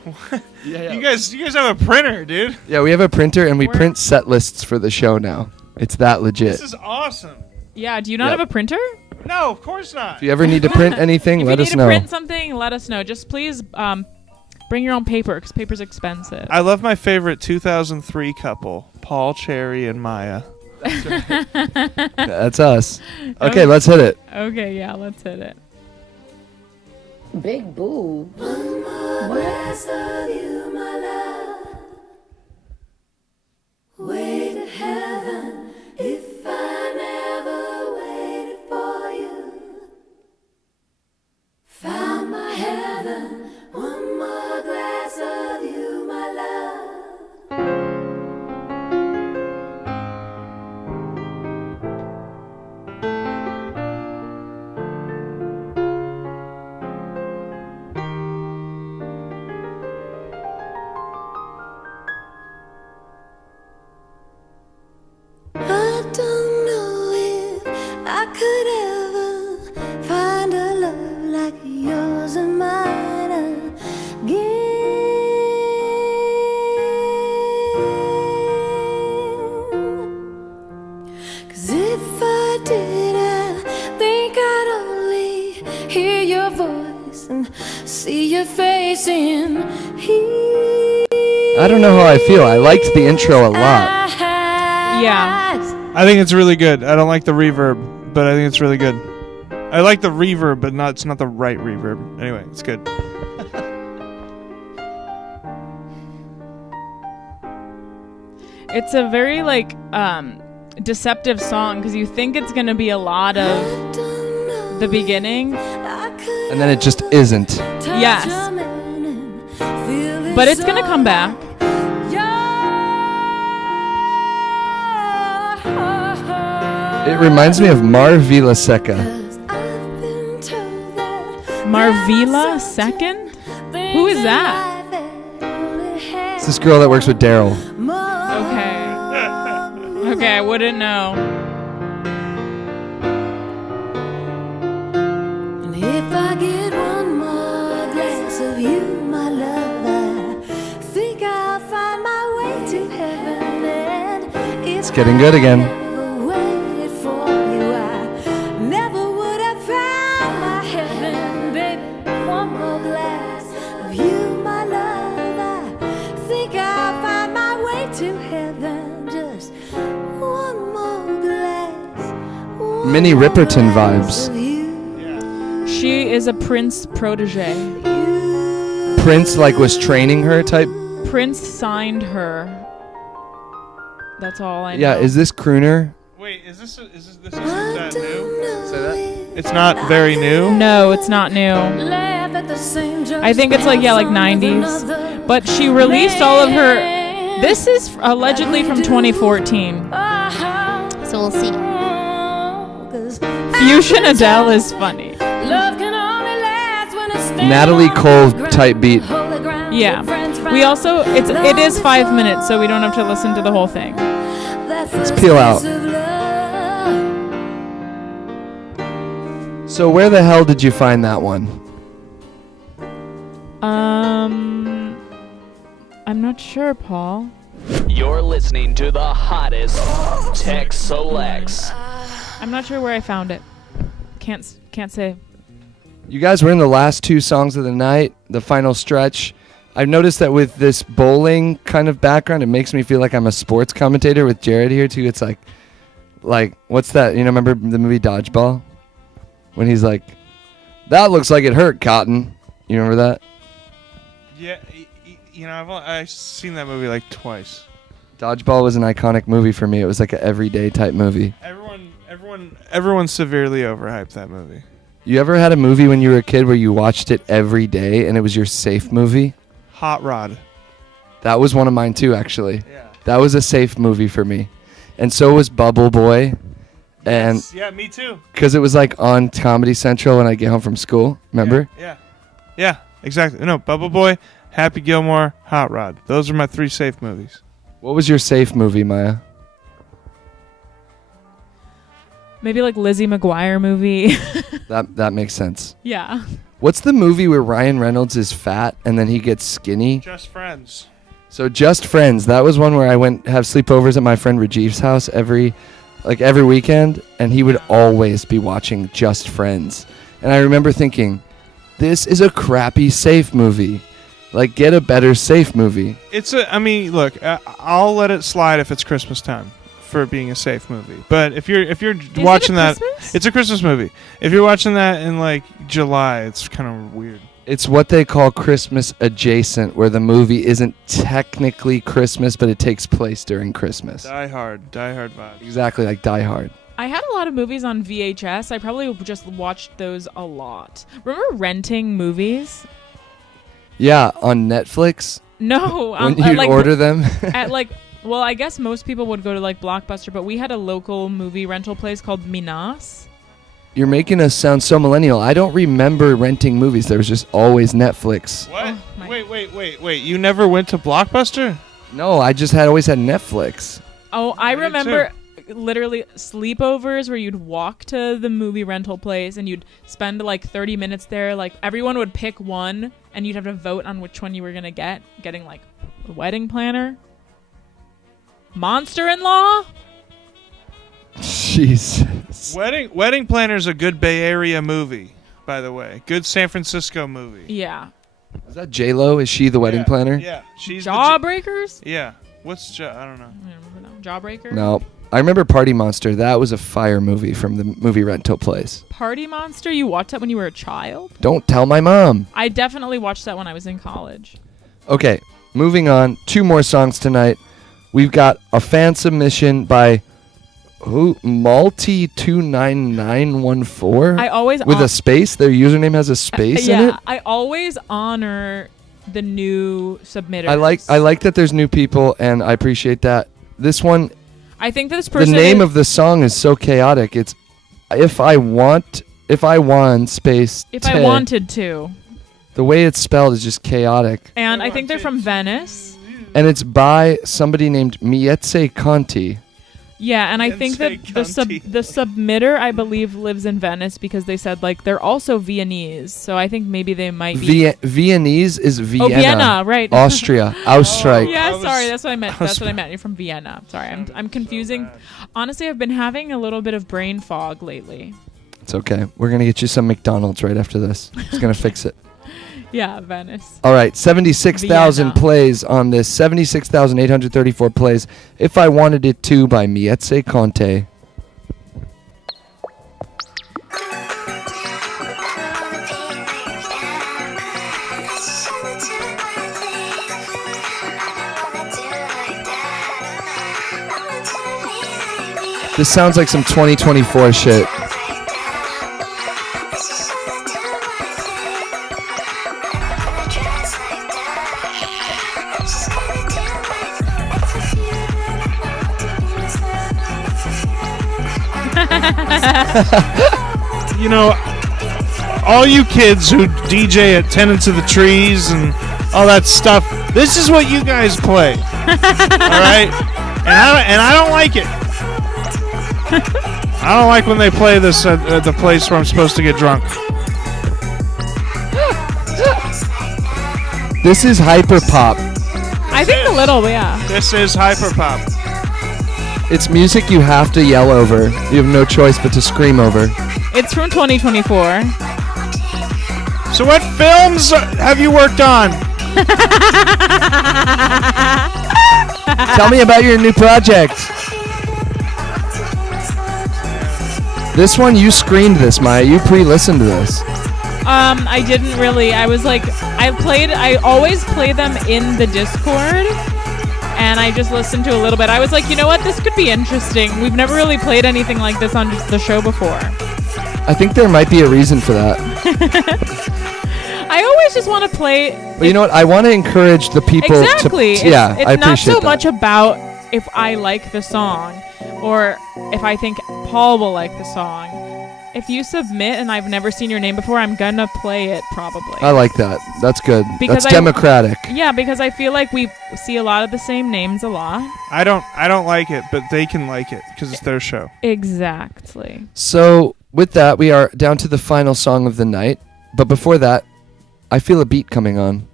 what? Yeah. You guys have a printer, dude. Yeah, we have a printer and we print set lists for the show now. It's that legit. This is awesome. Yeah, do you not have a printer? No, of course not. If you ever need to print anything, let us know. If you need to print something, let us know. Just please bring your own paper, because paper's expensive. I love my favorite 2003 couple, Paul Cherry and Maya. That's us. Okay, let's hit it. Okay, yeah, let's hit it. Big boobs. Way to heaven if I never waited for you. Found my heaven, one more glass of you, my love. I don't know if I could ever find a love like yours and mine again. 'Cause if I did, I think I'd only hear your voice and see your face in here. I don't know how I feel. I liked the intro a lot. Yeah. I think it's really good. I don't like the reverb, but I think it's really good. I like the reverb, but it's not the right reverb. Anyway, it's good. It's a very deceptive song, because you think it's going to be a lot of the beginning. And then it just isn't. Yes. But it's going to come back. It reminds me of Mar Villaseca. Marvila Second? Who is that? It's this girl that works with Daryl. Okay. Okay, I wouldn't know. And if I get one more glass of you, my love, I think I'll find my way to heaven. And It's getting good again. never waited for you, I never would have found my heaven, baby. One more glass of you, my love, I think I'll find my way to heaven. Just one more glass. Minnie Riperton vibes. She is a Prince protege. Prince was training her type. Prince signed her. That's all I know. Yeah, is this crooner? Wait, is this isn't that new? Say that. It's not very new. No, it's not new. I think it's like 90s. But she released all of her. This is allegedly from 2014. So we'll see. Fusion Adele is funny. Natalie Cole type beat. Yeah. We also it is 5 minutes, so we don't have to listen to the whole thing. Let's peel out. So where the hell did you find that one? I'm not sure, Paul. You're listening to the hottest Tech Selects. I'm not sure where I found it. Can't say. You guys were in the last two songs of the night, the final stretch. I've noticed that with this bowling kind of background, it makes me feel like I'm a sports commentator with Jared here too. It's like what's that? Remember the movie Dodgeball? When he's like, that looks like it hurt, Cotton. You remember that? Yeah, I've seen that movie like twice. Dodgeball was an iconic movie for me. It was like an everyday type movie. Everyone severely overhyped that movie. You ever had a movie when you were a kid where you watched it every day and it was your safe movie? Hot Rod. That was one of mine too, actually. Yeah. That was a safe movie for me. And so was Bubble Boy. And yes. Yeah, me too. Because it was like on Comedy Central when I get home from school. Remember? Yeah, exactly. No, Bubble Boy, Happy Gilmore, Hot Rod. Those are my three safe movies. What was your safe movie, Maya? Maybe like Lizzie McGuire movie. That makes sense. Yeah. What's the movie where Ryan Reynolds is fat and then he gets skinny? Just Friends. So Just Friends. That was one where I went have sleepovers at my friend Rajiv's house every weekend, and he would always be watching Just Friends. And I remember thinking, this is a crappy safe movie. Like, get a better safe movie. Look, I'll let it slide if it's Christmas time for being a safe movie. But if you're watching that, it's a Christmas movie. If you're watching that in like July, it's kind of weird. It's what they call Christmas adjacent, where the movie isn't technically Christmas, but it takes place during Christmas. Die Hard vibes. Exactly like Die Hard. I had a lot of movies on VHS. I probably just watched those a lot. Remember renting movies? Yeah, on Netflix. No, when you order them. Well, I guess most people would go to like Blockbuster, but we had a local movie rental place called Minas. You're making us sound so millennial. I don't remember renting movies. There was just always Netflix. What? Wait. You never went to Blockbuster? No, I just always had Netflix. Oh, I remember literally sleepovers where you'd walk to the movie rental place and you'd spend like 30 minutes there. Like everyone would pick one and you'd have to vote on which one you were going to get. Getting like a Wedding Planner. Monster-in-Law? Jesus. Wedding Planner's a good Bay Area movie, by the way. Good San Francisco movie. Yeah. Is that J-Lo? Is she the wedding planner? Yeah. She's Jawbreakers? Yeah. I don't know. Jawbreaker? No. I remember Party Monster. That was a fire movie from the movie rental place. Party Monster? You watched that when you were a child? Don't tell my mom. I definitely watched that when I was in college. Okay, moving on. 2 more songs tonight. We've got a fan submission by Malty29914. I always with a space. Their username has a space in it. I always honor the new submitters. I like that there's new people, and I appreciate that. This one I think this The person. name of the song is so chaotic. It's if I won space. If I wanted to. The way it's spelled is just chaotic. And I think they're from Venice. And it's by somebody named Mieze Conti. Yeah, and I think that the submitter, I believe, lives in Venice because they said like they're also Viennese. So I think maybe they might be. Viennese is Vienna. Oh, Vienna, right? Austria, Österreich. Yeah, sorry, that's what I meant. That's what I meant. You're from Vienna. Sorry, I'm confusing. Honestly, I've been having a little bit of brain fog lately. It's okay. We're gonna get you some McDonald's right after this. It's gonna fix it. Yeah, Venice. All right, 76,000 Vienna. plays on this. 76,834 plays. If I Wanted It To by Mieze Conte. This sounds like some 2024 shit. You know, all you kids who DJ at Tenants of the Trees and all that stuff, this is what you guys play. All right? And I don't like it. I don't like when they play this at the place where I'm supposed to get drunk. This is hyper pop. I think a little, yeah. This is hyper pop. It's music you have to yell over. You have no choice but to scream over. It's from 2024. So what films have you worked on? Tell me about your new project. This one, you screened this, Maya. You pre-listened to this. I didn't really. I was like, I always play them in the Discord, and I just listened to a little bit. I was like, you know what, this could be interesting. We've never really played anything like this on the show before. I think there might be a reason for that. I always just want to play. But you know what? I want to encourage the people exactly. to... Yeah, it's I not appreciate so that. much about if I like the song or if I think Paul will like the song. If you submit and I've never seen your name before, I'm gonna play it probably. I like that. That's good. Because That's democratic. Yeah, because I feel like we see a lot of the same names a lot. I don't like it, but they can like it because it's their show. Exactly. So, with that, we are down to the final song of the night. But before that, I feel a beat coming on.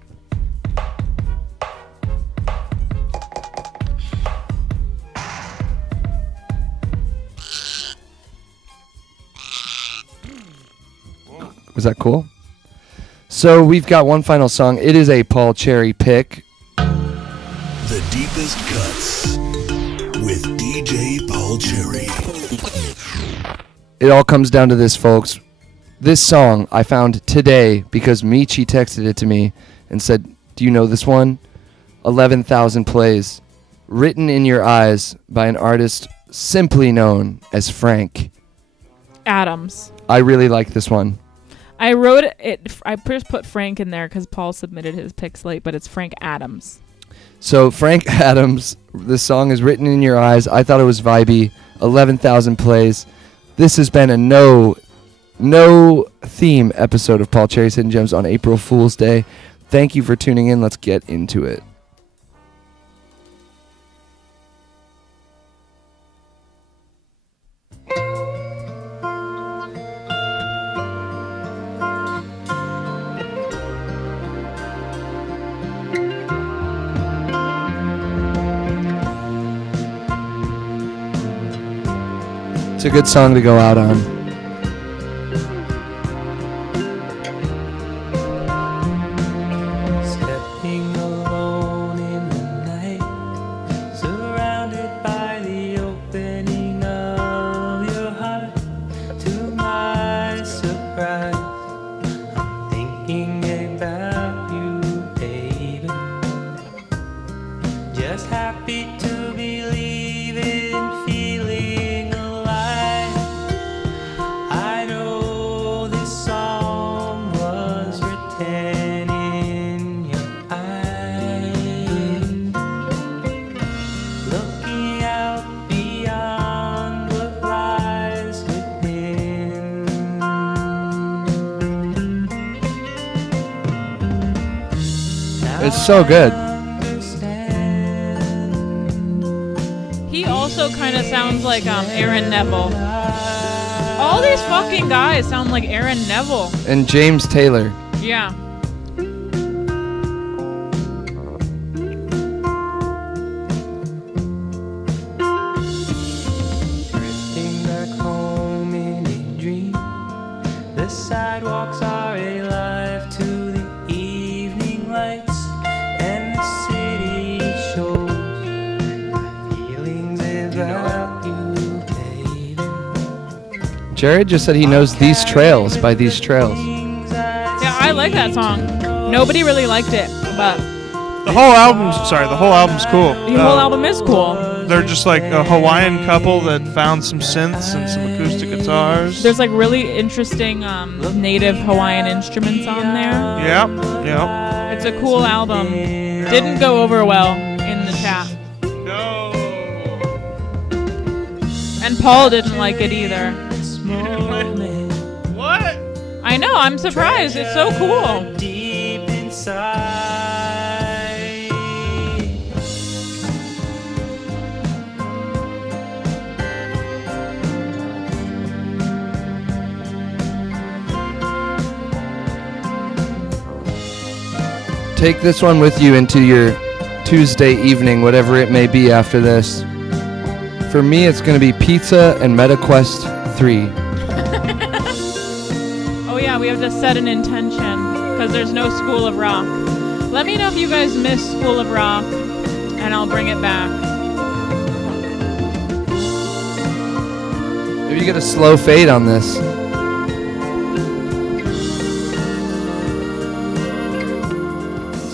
Was that cool? So we've got one final song. It is a Paul Cherry pick. The Deepest Cuts with DJ Paul Cherry. It all comes down to this, folks. This song I found today because Michi texted it to me and said, "Do you know this one?" 11,000 plays. Written in Your Eyes by an artist simply known as Frank Adams. I really like this one. I wrote it. I just put Frank in there because Paul submitted his picks late, but it's Frank Adams. So Frank Adams, this song is Written in Your Eyes. I thought it was vibey. 11,000 plays. This has been a no theme episode of Paul Cherry's Hidden Gems on April Fool's Day. Thank you for tuning in. Let's get into it. It's a good song to go out on. Stepping alone in the night, surrounded by the opening of your heart. To my surprise, I'm thinking about you, baby. Just happy to be leaving, feeling alive. I know this song was written in your eyes. Looking out beyond It's so good. He also kind of sounds like Aaron Neville. All these fucking guys sound like Aaron Neville. And James Taylor. Yeah. Drifting back home in a dream. The sidewalks are alive to the evening lights, and the city shows my feelings about you, baby. Jared just said he knows These Trails by These Trails. Yeah, I like that song. Nobody really liked it, but The whole album's cool. the whole album is cool. They're just like a Hawaiian couple that found some synths and some acoustic guitars. There's like really interesting native Hawaiian instruments on there. Yep. It's a cool album. Didn't go over well in the chat. No. And Paul didn't like it either. What? I know, I'm surprised. It's so cool. Deep inside. Take this one with you into your Tuesday evening, whatever it may be after this. For me, it's going to be Pizza and MetaQuest 3. Oh yeah, we have to set an intention because there's no School of Rock. Let me know if you guys miss School of Rock and I'll bring it back. Maybe you get a slow fade on this.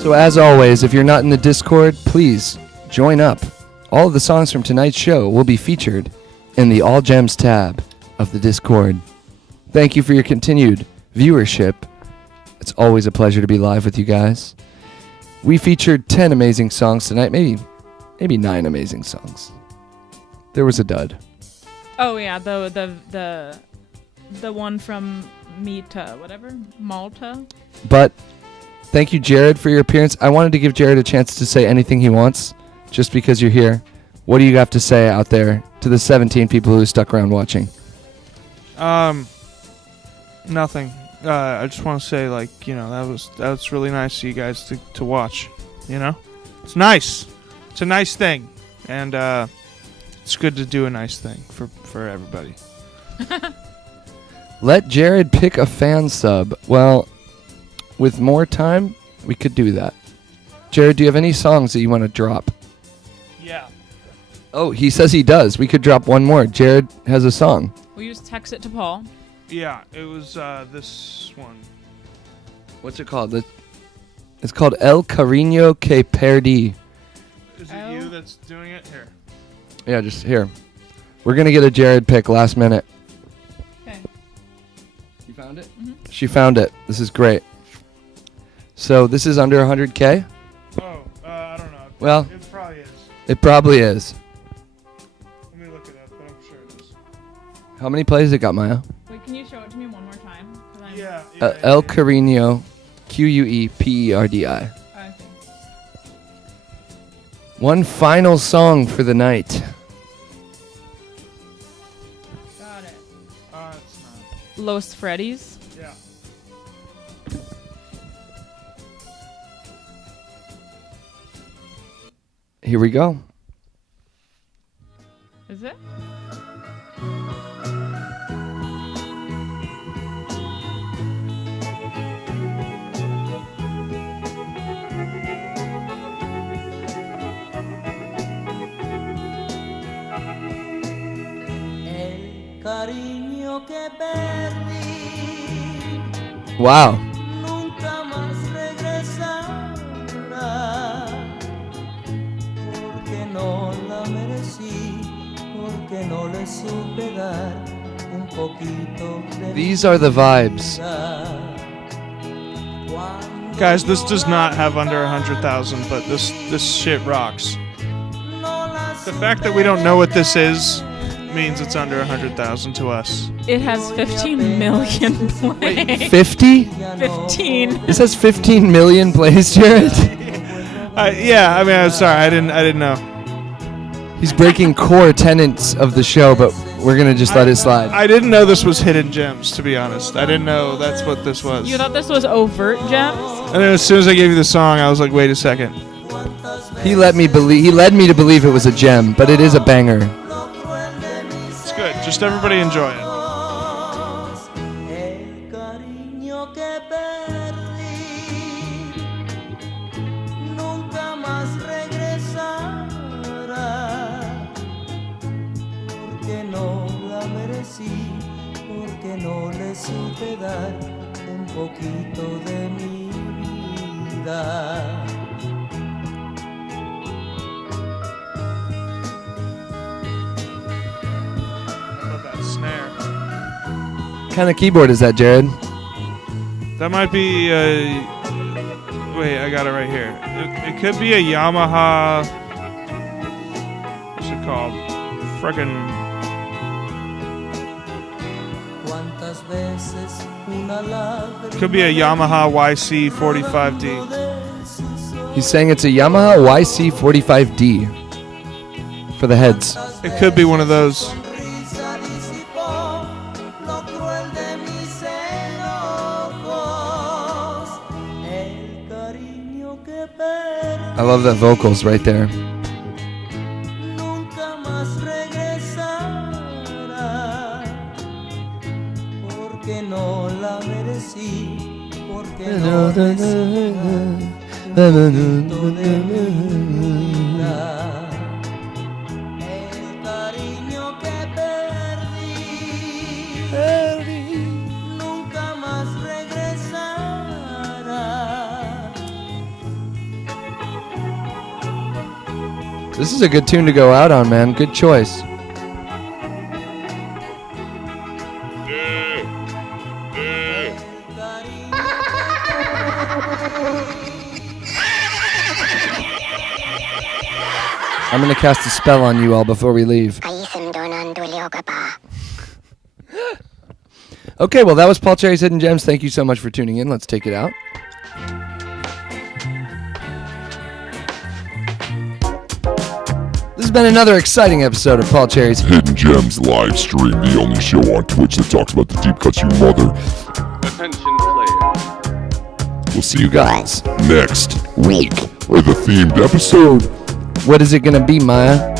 So as always, if you're not in the Discord, please join up. All of the songs from tonight's show will be featured in the All Gems tab of the Discord. Thank you for your continued viewership. It's always a pleasure to be live with you guys. We featured 10 amazing songs tonight, maybe 9 amazing songs. There was a dud. Oh yeah, the one from Malta. But thank you, Jared, for your appearance. I wanted to give Jared a chance to say anything he wants, just because you're here. What do you have to say out there to the 17 people who stuck around watching? Nothing. I just want to say, that was really nice of you guys to watch. It's nice. It's a nice thing, and it's good to do a nice thing for everybody. Let Jared pick a fan sub. Well, with more time, we could do that. Jared, do you have any songs that you want to drop? Yeah. Oh, he says he does. We could drop one more. Jared has a song. Will you just text it to Paul? Yeah, it was this one. What's it called? It's called El Cariño que Perdí. Is it you that's doing it? Here. Yeah, just here. We're going to get a Jared pick last minute. Okay. You found it? Mm-hmm. She found it. This is great. So this is under 100K? Oh, I don't know. Well, it probably is. It probably is. Let me look it up, but I'm sure it is. How many plays it got, Maya? Wait, can you show it to me one more time? Yeah. El Cariño, Queperdi. I see. One final song for the night. Got it. It's not. Los Freddy's. Yeah. Here we go. Is it? El cariño que perdí Wow. nunca más regresará, porque no la merecí, porque no le supe dar un poquito de These are the vibes. Guys, this does not have under 100,000, but this shit rocks. The fact that we don't know what this is means it's under 100,000 to us. It has 15 million plays. 50? 15. This has 15 million plays, Jared? Yeah, I mean, I'm sorry, I didn't know. He's breaking core tenets of the show, but we're gonna just let it slide. I didn't know this was Hidden Gems, to be honest. I didn't know that's what this was. You thought this was overt gems? And then as soon as I gave you the song, I was like, wait a second. He led me to believe it was a gem, but it is a banger. It's good. Just everybody enjoy it. Porque no le supe dar un poquito de mi vida. I love that snare. What kind of keyboard is that, Jared? That might be. Wait, I got it right here. It could be a Yamaha. What's it called? Frickin'. Could be a Yamaha YC45D. He's saying it's a Yamaha YC45D for the heads. It could be one of those. I love that vocals right there. This is a good tune to go out on, man. Good choice. I'm going to cast a spell on you all before we leave. Okay, well, that was Paul Cherry's Hidden Gems. Thank you so much for tuning in. Let's take it out. This has been another exciting episode of Paul Cherry's Hidden Gems live stream, the only show on Twitch that talks about the deep cuts, you mother. Attention player. We'll see you guys next week for the themed episode. What is it going to be, Maya?